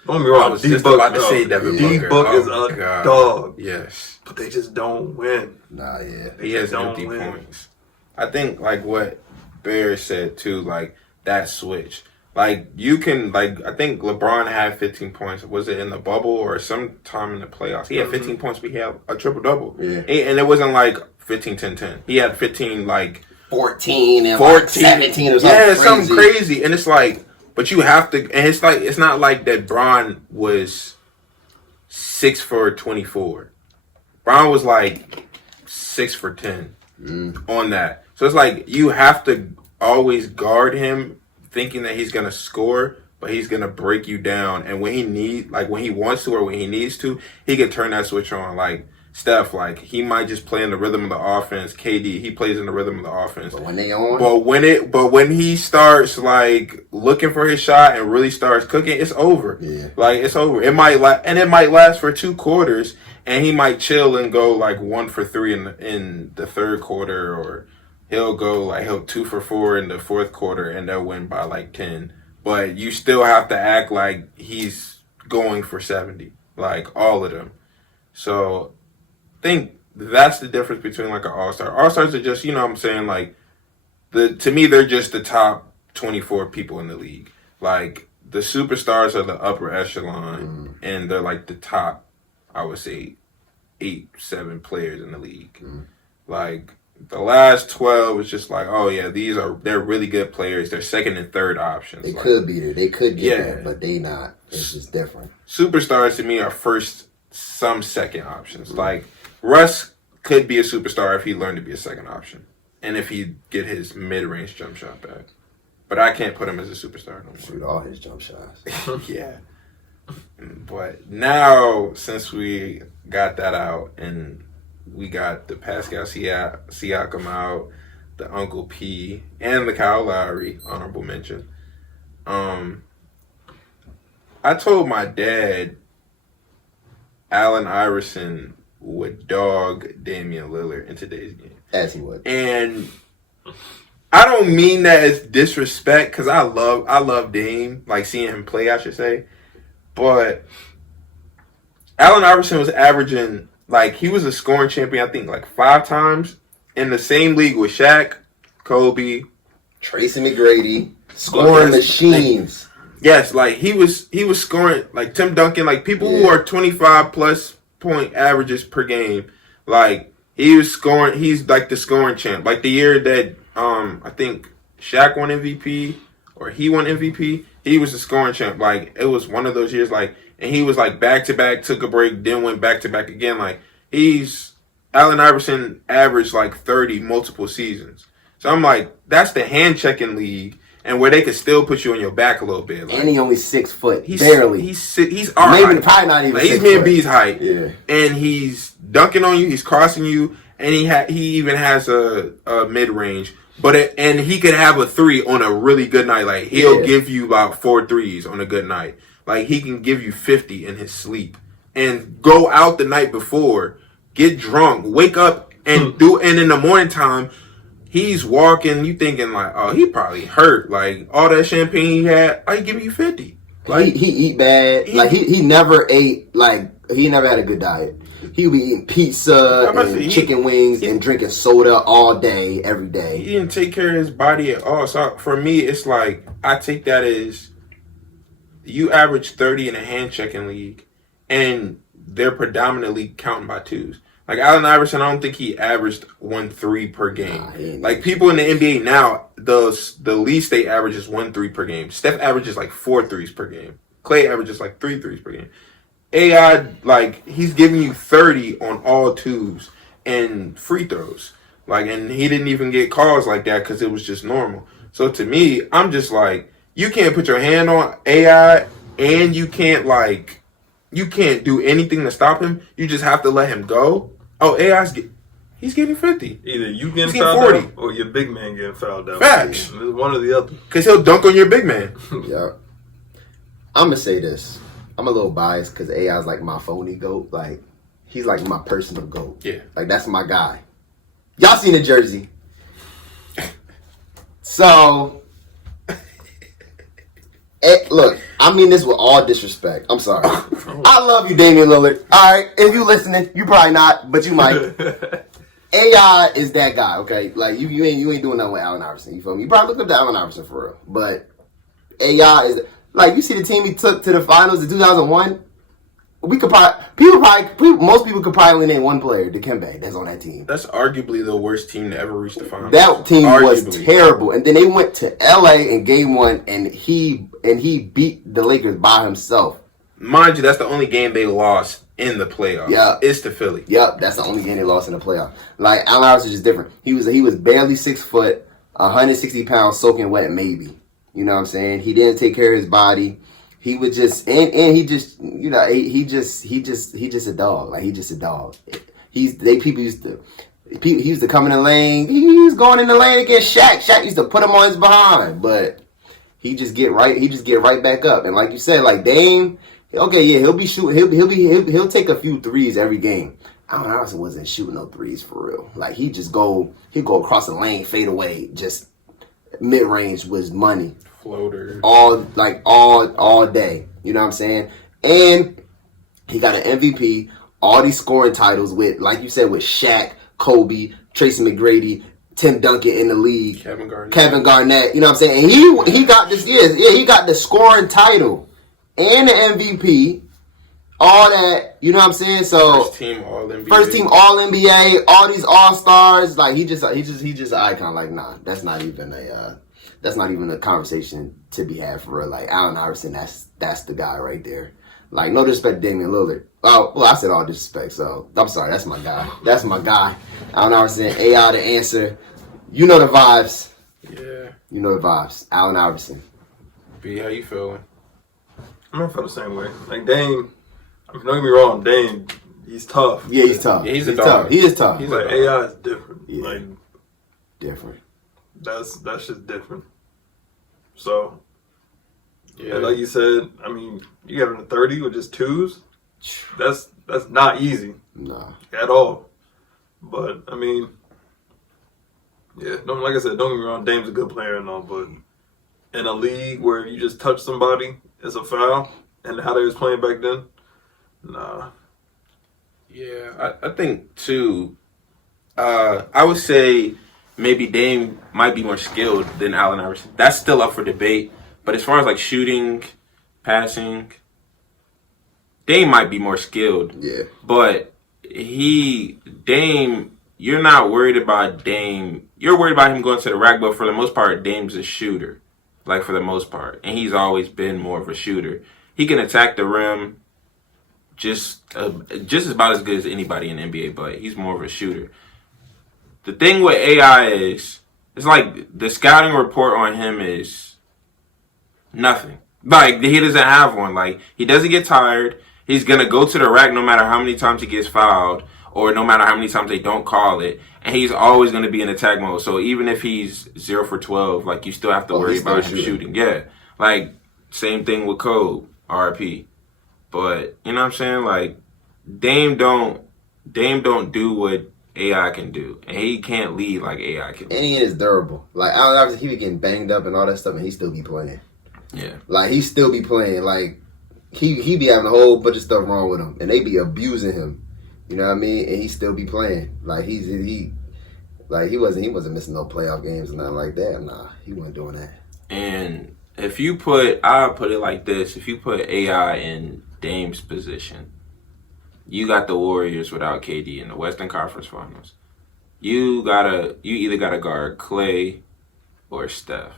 Don't get me I wrong, was just D-Book, about to say Devin Booker. D-Book is Oh, a God. dog. Yes. But they just don't win. Nah, yeah. He has don't empty win. points. I think like what Barett said too, like that switch. Like you can like I think LeBron had 15 points. Was it in the bubble or sometime in the playoffs? He had 15 points, but he had a triple double. Yeah. And it wasn't like 15 10 10. He had 15 like 14 and 14 like 17 or something. Yeah, crazy. something crazy. And it's like but you have to and it's like it's not like that Bron was 6 for 24. Bron was like 6 for 10 on that. So it's like you have to always guard him thinking that he's gonna score, but he's gonna break you down. And when he wants to or when he needs to, he can turn that switch on. Like Steph, like, he might just play in the rhythm of the offense. KD, he plays in the rhythm of the offense. But when they on, but when he starts like looking for his shot and really starts cooking, it's over. Yeah. Like, it's over. It might last for 2 quarters, and he might chill and go like 1 for 3 in the third quarter, or he'll 2 for 4 in the fourth quarter, and they'll win by like 10. But you still have to act like he's going for 70, like all of them. So I think that's the difference between like an all-star. All-stars are just, you know what I'm saying, like, to me, they're just the top 24 people in the league. Like, the superstars are the upper echelon, and they're like the top, I would say, 8-7 players in the league. Like, the last 12 is just like, oh yeah, they're really good players. They're second and third options. They like, could be there. They could get there, but they not. It's just different. Superstars to me are first, some second options. Like, Russ could be a superstar if he learned to be a second option, and if he get his mid-range jump shot back. But I can't put him as a superstar no more. Shoot all his jump shots. Yeah. But now, since we got that out, and we got the Pascal Siakam out, the Uncle P, and the Kyle Lowry, honorable mention. I told my dad Allen Iverson would dog Damian Lillard in today's game. As he would. And I don't mean that as disrespect, because I love Dame, like seeing him play, I should say. But Allen Iverson was averaging, like, he was a scoring champion, I think, like 5 times in the same league with Shaq, Kobe, Tracy McGrady, scoring machines. Yes, like he was scoring, like Tim Duncan, like people who are 25 plus point averages per game. Like, he was scoring, he's like the scoring champ. Like the year that I think Shaq won MVP or he won MVP, he was the scoring champ. Like, it was one of those years, like, and he was like back to back, took a break, then went back to back again. Like, Allen Iverson averaged like 30 multiple seasons. So I'm like, that's the hand checking league, and where they could still put you on your back a little bit. Like, and he only 6 foot, barely. He's our maybe height. probably not even. Like, 6 he's foot. B's height. Yeah, and he's dunking on you. He's crossing you, and he even has a mid range. And he could have a 3 on a really good night. Like, he'll give you about 4 threes on a good night. Like, he can give you 50 in his sleep and go out the night before, get drunk, wake up, and in the morning time, he's walking, you thinking like, oh, he probably hurt. Like, all that champagne he had, I give you 50. Like, he eat bad. He never ate, like, he never had a good diet. He would be eating pizza and chicken wings and drinking soda all day, every day. He didn't take care of his body at all. So for me, it's like, I take that as you average 30 in a hand checking league, and they're predominantly counting by 2s. Like, Allen Iverson, I don't think he averaged 1 3 per game. Like, people in the NBA now, the least they average is 1 3 per game. Steph averages like 4 threes per game. Clay averages like 3 threes per game. AI, like, he's giving you 30 on all 2s and free throws. Like, and he didn't even get calls like that because it was just normal. So to me, I'm just like, you can't put your hand on AI, and you can't do anything to stop him. You just have to let him go. Oh, he's getting 50. Either you getting fouled 40. Out or your big man getting fouled out. Facts. It's one or the other. Because he'll dunk on your big man. Yeah. I'm going to say this. I'm a little biased because AI's like my phony GOAT. Like, he's like my personal GOAT. Yeah. Like, that's my guy. Y'all seen the jersey. So, look, I mean this with all disrespect. I'm sorry. I love you, Damian Lillard. All right, if you listening, you probably not, but you might. AI is that guy, okay? Like, you ain't doing nothing with Allen Iverson. You feel me? You probably looked up to Allen Iverson for real, but AI is like, you see the team he took to the finals in 2001. Most people could probably name one player, Dikembe, that's on that team. That's arguably the worst team to ever reach the finals. That team was terrible, and then they went to LA in Game 1, and he beat the Lakers by himself. Mind you, that's the only game they lost in the playoffs. Yeah, it's to Philly. Yep, that's the only game they lost in the playoffs. Like, Allen Iverson is just different. He was barely 6 foot, 160 pounds, soaking wet, maybe. You know what I'm saying? He didn't take care of his body. He would just, and he just, you know, he just a dog. Like, he just a dog. People used to. He used to come in the lane. He was going in the lane against Shaq. Shaq used to put him on his behind, but he just get right back up. And like you said, like Dame, okay, yeah, he'll be shooting. He'll take a few threes every game. Allen Iverson wasn't shooting no threes for real. Like he'd go across the lane, fade away, just mid range was money. Floater. All day. You know what I'm saying? And he got an MVP, all these scoring titles with, like you said, with Shaq, Kobe, Tracy McGrady, Tim Duncan in the league, Kevin Garnett. You know what I'm saying? And he got this. He got the scoring title and the MVP. All that. You know what I'm saying? So first team All NBA. All these All Stars. Like he just an icon. Like nah, that's not even a conversation to be had for real. Like Allen Iverson, that's the guy right there. Like no disrespect to Damian Lillard. Oh, well, I said all disrespect, so I'm sorry. That's my guy. Allen Iverson, AI the answer. You know the vibes. Yeah. You know the vibes. Allen Iverson. B, how you feeling? I'm gonna feel the same way. Like Dame, I mean, don't get me wrong, Dame, he's tough. Yeah, he's tough. Yeah, he's a tough. dog. He is tough. But AI is different. Yeah. Like different. that's just different. So Yeah. and like you said, I mean, you got him to 30 with just twos. That's not easy. Nah. At all. But I mean, yeah, like I said, don't get me wrong, Dame's a good player and all, but in a league where you just touch somebody, it's a foul, and how they was playing back then, nah. Yeah, I think too. I would say maybe Dame might be more skilled than Allen Iverson. That's still up for debate. But as far as like shooting, passing, Dame might be more skilled. Yeah. But Dame, you're not worried about Dame. You're worried about him going to the rack, but for the most part, Dame's a shooter. Like for the most part. And he's always been more of a shooter. He can attack the rim just about as good as anybody in the NBA, but he's more of a shooter. The thing with AI is, it's like the scouting report on him is nothing. Like, he doesn't have one. Like, he doesn't get tired. He's going to go to the rack no matter how many times he gets fouled or no matter how many times they don't call it. And he's always going to be in attack mode. So even if he's 0 for 12, like, you still have to worry about him shooting. Yeah. Like, same thing with Kobe, RP. But, you know what I'm saying? Like, Dame don't do what AI can do. And he can't lead like AI can. And he is durable. Like, Allen Iverson, he be getting banged up and all that stuff, and he still be playing. Yeah. Like, he still be playing. Like, he be having a whole bunch of stuff wrong with him. And they be abusing him. You know what I mean? And he still be playing. Like, he wasn't missing no playoff games or nothing like that. Nah, he wasn't doing that. And if you I'll put it like this. If you put AI in Dame's position, you got the Warriors without KD in the Western Conference Finals. You either gotta guard Clay or Steph.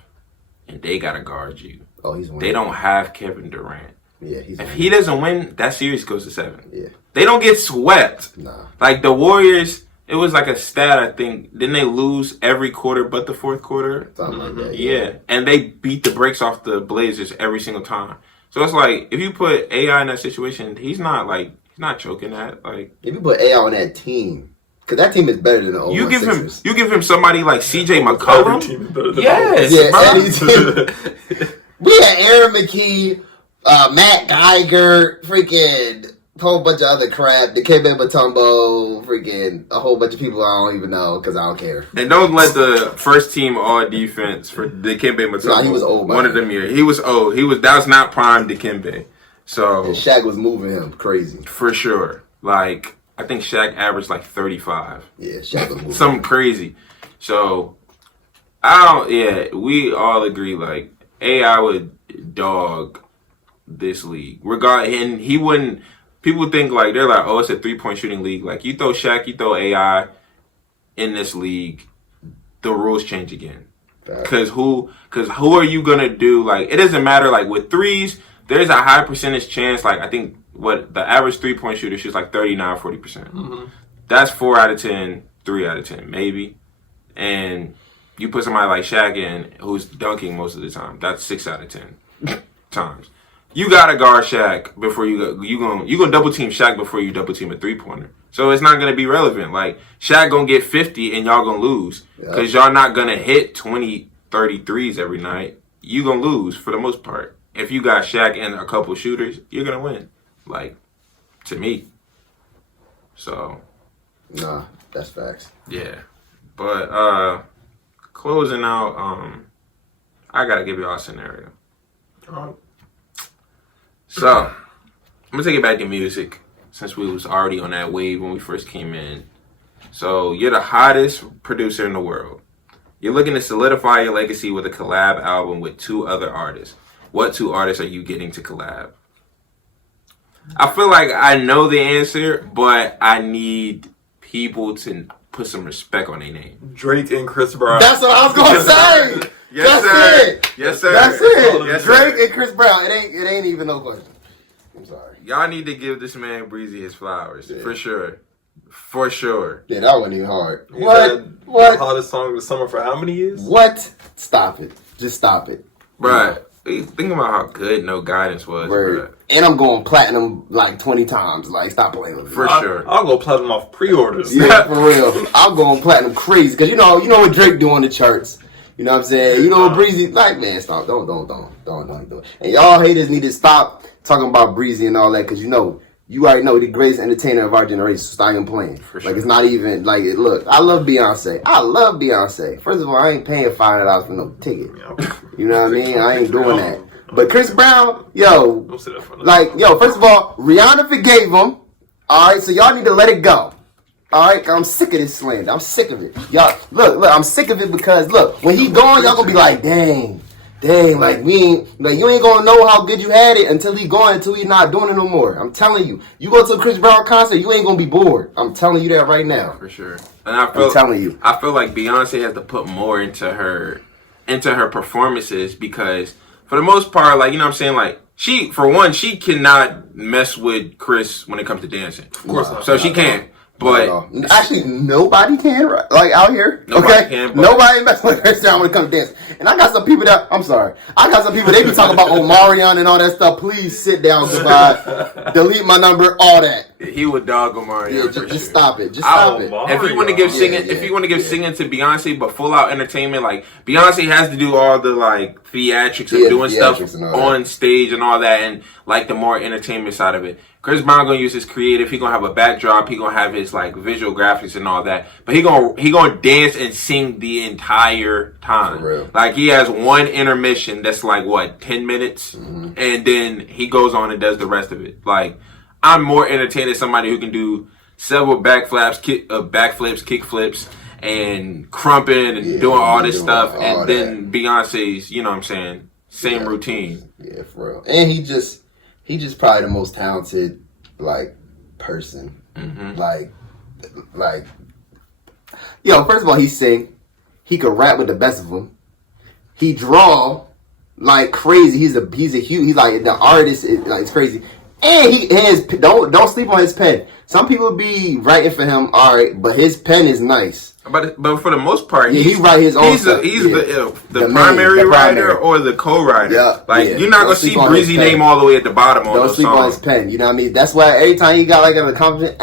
And they gotta guard you. Oh, he's winning. They don't have Kevin Durant. Yeah, he's If winning. he doesn't win, that series goes to 7. Yeah. They don't get swept. Nah. Like the Warriors, it was like a stat, I think. Didn't they lose every quarter but the fourth quarter? Something like that. Yeah. And they beat the brakes off the Blazers every single time. So it's like, if you put AI in that situation, he's not choking that. Like, If you put AI on that team, because that team is better than the you Sixers. give him somebody like CJ Every McCollum. team is better than Yes, Yeah, bro. any team. We had Aaron McKee, Matt Geiger, freaking a whole bunch of other crap, Dikembe Mutombo, freaking a whole bunch of people I don't even know because I don't care. And don't let the first team all defense for Dikembe Mutombo. Nah, he was old by One of then. them years. He was old. That was not prime Dikembe. So And Shaq was moving him crazy. for sure. Like, I think Shaq averaged like 35. Yeah, Shaq was moving Something crazy. So we all agree like AI would dog this league. And he wouldn't. People think like they're like, oh, it's a 3-point shooting league. Like you throw Shaq, you throw AI in this league, the rules change again. Because who are you gonna do? Like it doesn't matter. Like with threes, there's a high percentage chance. Like I think what the average 3-point shooter shoots like 39-40%. Mm-hmm. That's 4 out of 10, 3 out of 10 maybe. And you put somebody like Shaq in who's dunking most of the time. That's 6 out of 10 times. You gotta guard Shaq before you go. You gonna double team Shaq before you double team a 3-pointer. So it's not gonna be relevant. Like Shaq gonna get 50 and y'all gonna lose because y'all not gonna hit 20, 33s every night. You gonna lose for the most part. If you got Shaq and a couple shooters, you're gonna win. Like to me. So. Nah, that's facts. Yeah, but closing out, I gotta give y'all a scenario. So, I'm gonna take it back to music since we was already on that wave when we first came in. So, you're the hottest producer in the world. You're looking to solidify your legacy with a collab album with 2 other artists. What 2 artists are you getting to collab? I feel like I know the answer, but I need people to put some respect on their name. Drake and Chris Brown. That's what I was gonna say. Yes, That's sir. it. Yes, sir. That's it. Yes, Drake sir. and Chris Brown. It ain't even no question. I'm sorry. Y'all need to give this man Breezy his flowers. Yeah. For sure. For sure. Yeah, that wasn't even hard. He's What? had What? The hottest song of the summer for how many years? What? Stop it. Just stop it. Bruh, think about how good No Guidance was. Word. Bruh. And I'm going platinum like 20 times. Like, stop playing with me. For sure. I'll go platinum off pre-orders. Yeah, for real. I'm going platinum crazy. Because you know what Drake do on the charts. You know what I'm saying? You know what Breezy, like, man, stop. Don't do it. And y'all haters need to stop talking about Breezy and all that. Because you already know the greatest entertainer of our generation. So stop even playing. For sure. Like, it's not even, like, look, I love Beyonce. First of all, I ain't paying $500 for no ticket. You know what I mean? I ain't doing that. But Chris Brown, Don't say that for nothing. like, first of all, Rihanna forgave him. All right, so y'all need to let it go. All right, I'm sick of this slander. I'm sick of it. Y'all, look, I'm sick of it because, look, when he gone, y'all gonna be like, dang, like, you ain't gonna know how good you had it until he gone, until he not doing it no more. I'm telling you. You go to a Chris Brown concert, you ain't gonna be bored. I'm telling you that right now. For sure. And I'm telling you. I feel like Beyonce has to put more into her performances because for the most part, like, you know what I'm saying, like, she cannot mess with Chris when it comes to dancing. Of course not. So she can't. But actually, nobody can, right? Like, out here. Nobody can, but- Nobody mess with Chris Brown when it comes to dancing. And I got some people they be talking about Omarion and all that stuff. Please sit down, goodbye. Delete my number, all that. he would dog Omarion. Yeah, for just sure. stop it. Just stop it. Omarion. If you want to give singing, Yeah, if you want to give singing to Beyonce, but full out entertainment, like Beyonce has to do all the like theatrics of doing stuff and all on stage and all that, and like the more entertainment side of it. Chris Brown gonna use his creative. He gonna have a backdrop. He gonna have his like visual graphics and all that. But he gonna dance and sing the entire time. For real. Like he has one intermission that's like what 10 minutes, and then he goes on and does the rest of it. Like I'm more entertained as somebody who can do several backflips, kickflips, and crumping and doing all this stuff, and then Beyonce's, you know what I'm saying, same routine. Yeah, for real. And he just probably the most talented like person. Like first of all, he sing. He could rap with the best of them. He draw like crazy. He's like the artist. It's crazy. And don't sleep on his pen. Some people be writing for him, all right, but his pen is nice. But for the most part, he write his own stuff. He's the primary writer or the co-writer. Yeah, you're not gonna see Breezy name all the way at the bottom on Don't those sleep on songs. his pen. You know what I mean? That's why every time he got like a compliment,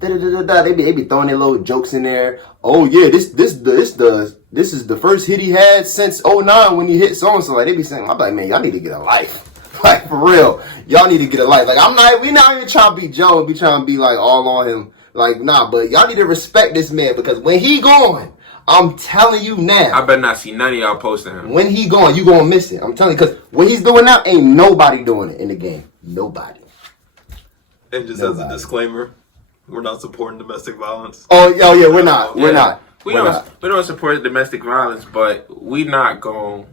they be throwing their little jokes in there. Oh yeah, this is the first hit he had since '09 when he hit so and so. Like they be saying, I'm like, man, y'all need to get a life. Like for real, y'all need to get a life. Like we not even trying to be Joe. We trying to be like all on him. Like nah, but y'all need to respect this man because when he gone, I'm telling you now. I better not see none of y'all posting him. When he gone, you gonna miss it. I'm telling you because what he's doing now ain't nobody doing it in the game. Nobody. And just as a disclaimer, we're not supporting domestic violence. Oh yeah, we're not. Yeah. We're not. We don't support domestic violence, but we're not gonna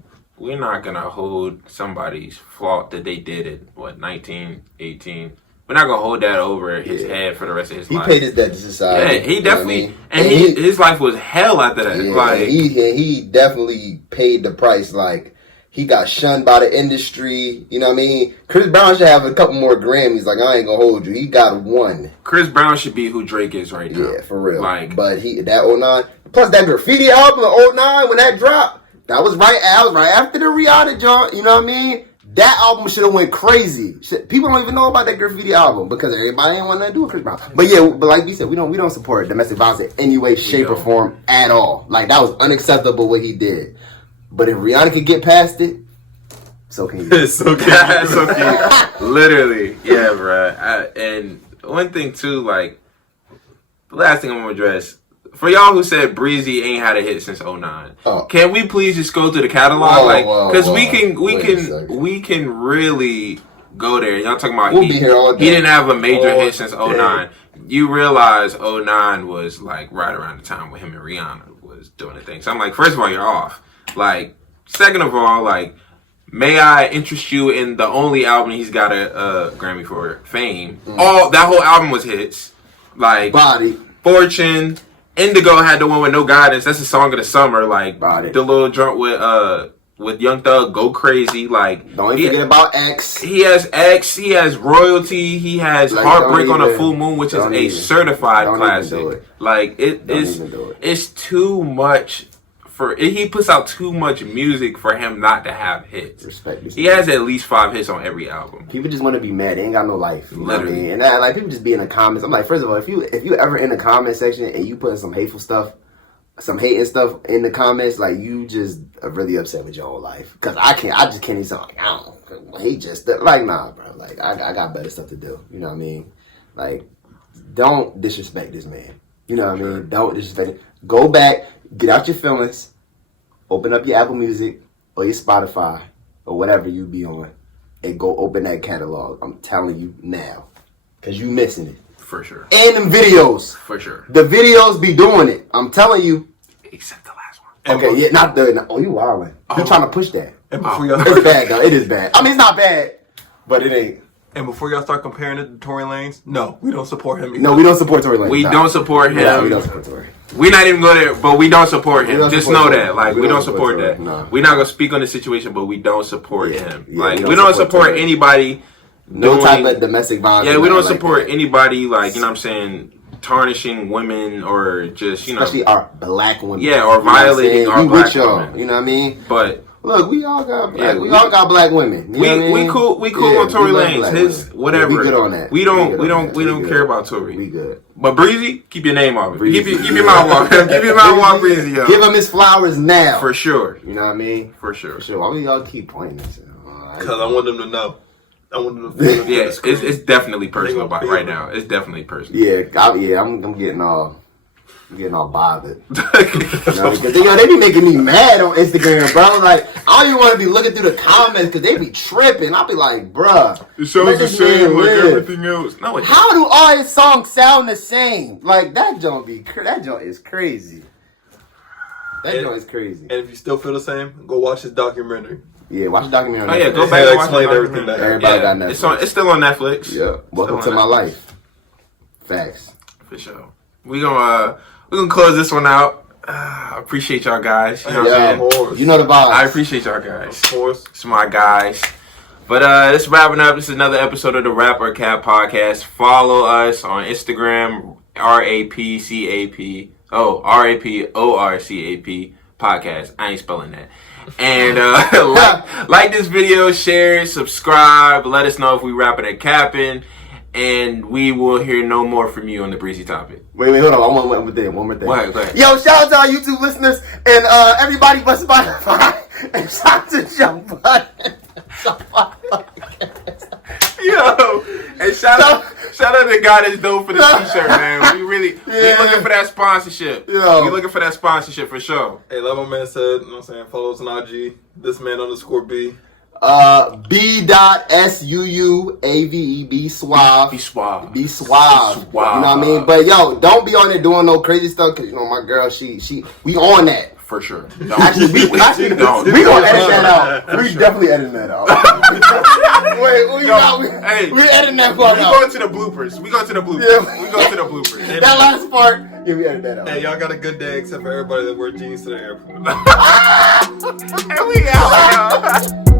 hold somebody's fault that they did at 19, 18. We're not gonna hold that over his head for the rest of his life. He paid his debt to society. Yeah, he definitely, you know what I mean? his life was hell after that. Yeah, like he definitely paid the price. Like he got shunned by the industry. You know what I mean? Chris Brown should have a couple more Grammys. Like I ain't gonna hold you. He got one. Chris Brown should be who Drake is right now. Yeah, for real. Like, but that '09 plus that graffiti album in '09 when that dropped. That was right after the Rihanna joint. You know what I mean? That album should have went crazy. People don't even know about that Graffiti album because everybody ain't want nothing to do with Chris Brown. But yeah, but like you said, we don't support domestic violence in any way, shape, or form at all. Like that was unacceptable what he did. But if Rihanna could get past it, so can you. It's okay. So cute. Literally, yeah, bro. And one thing too, like the last thing I'm gonna address. For y'all who said Breezy ain't had a hit since 09, can we please just go through the catalog? Because we can really go there. Y'all talking about be here all day. He didn't have a major hit since 09. You realize 09 was like right around the time when him and Rihanna was doing the thing. So I'm like, first of all, you're off. Like, second of all, like, may I interest you in the only album he's got a Grammy for, Fame. That whole album was hits. Like Body, Fortune. Indigo had the one with No Guidance. That's the song of the summer. Like the little joint with Young Thug, Go Crazy. Like don't even forget about X. He has X. He has Royalty. He has Heartbreak on a Full Moon, which is a certified classic. Like it's too much he puts out too much music for him not to have hits. Respect. He has at least 5 hits on every album. People just want to be mad. They ain't got no life. You know what I mean? And like people just be in the comments. I'm like, first of all, if you ever in the comment section and you put some hateful stuff, some hating stuff in the comments, like you just are really upset with your whole life. Cause I just can't even say like, I don't hate just like nah, bro. Like I got better stuff to do. You know what I mean? Like don't disrespect this man. You know what I mean? Don't disrespect it. Go back, get out your feelings, open up your Apple Music or your Spotify or whatever you be on, and go open that catalog. I'm telling you now, cause you missing it for sure. And them videos for sure. The videos be doing it. I'm telling you. Except the last one. Okay, yeah, not the. Oh, you wildin'. You trying to push that? And it's bad though. It is bad. I mean, it's not bad, but it ain't. And before y'all start comparing it to Tory Lanez, no, we don't support him either. No, we don't support Tory Lanez. We don't support him. Yeah, we don't support Tory. We're not even going there, but we don't support him. Just know that. Like, we don't support that. No. We're not going to speak on the situation, but we don't support him. Yeah, like, we don't support anybody. No type of domestic violence. Yeah, we don't support anybody, like, you know what I'm saying, tarnishing women or just, you know. Especially our black women. Yeah, or violating our black women. You know what I mean? But. Look, we all got black. We all got black women. You know what I mean? We cool on Tory Lanez. His whatever. We good on that. We don't care about Tory. We good. But Breezy, keep your name off it. Keep your mouth off. Keep your mouth off, Breezy. Yo. Give him his flowers now. For sure. You know what I mean? For sure. Why do y'all keep pointing this? Because I want them to know. I want them to feel yeah, it's definitely personal right now. It's definitely personal. Yeah, I'm getting all. I'm getting all bothered. Because they be making me mad on Instagram, bro. Like, I don't even want to be looking through the comments because they be tripping. I'll be like, bruh. It sounds the same like everything else. No, how do all his songs sound the same? Like, that joint is crazy. That joint is crazy. And if you still feel the same, go watch his documentary. Yeah, watch the documentary. Oh, yeah, go back and explain everything. Everybody got Netflix. It's still on Netflix. Yeah. Welcome to my life. Facts. For sure. We're gonna close this one out. I appreciate y'all guys. You know what I'm saying? You know the vibes. I appreciate y'all guys. Of course. It's my guys. But this is wrapping up. This is another episode of the Rap or Cap podcast. Follow us on Instagram, RAPCAP. Oh, RAPORCAP podcast. I ain't spelling that. And like this video, share, subscribe. Let us know if we rapping or capping. And we will hear no more from you on the Breezy topic. Wait, hold on. One more thing. What? Go ahead. Yo, shout out to our YouTube listeners and everybody but Spotify. And shout out to Joe Button. Yo, and shout out to the guy that's dope for the t-shirt, man. We looking for that sponsorship. Yo. We looking for that sponsorship for sure. Hey, like my man said, you know what I'm saying, follow us on IG, this man _B. B.SUUAVE, be suave. Be suave. Be suave. You know what I mean? But yo, don't be on there doing no crazy stuff because you know my girl, we on that. For sure. Actually, we gonna edit that out. We definitely editing that out. We editing that part out. We going to the bloopers. Yeah. We go to the bloopers. That last part, yeah, we edit that out. Hey, y'all got a good day except for everybody that wear jeans to the airport. And we out.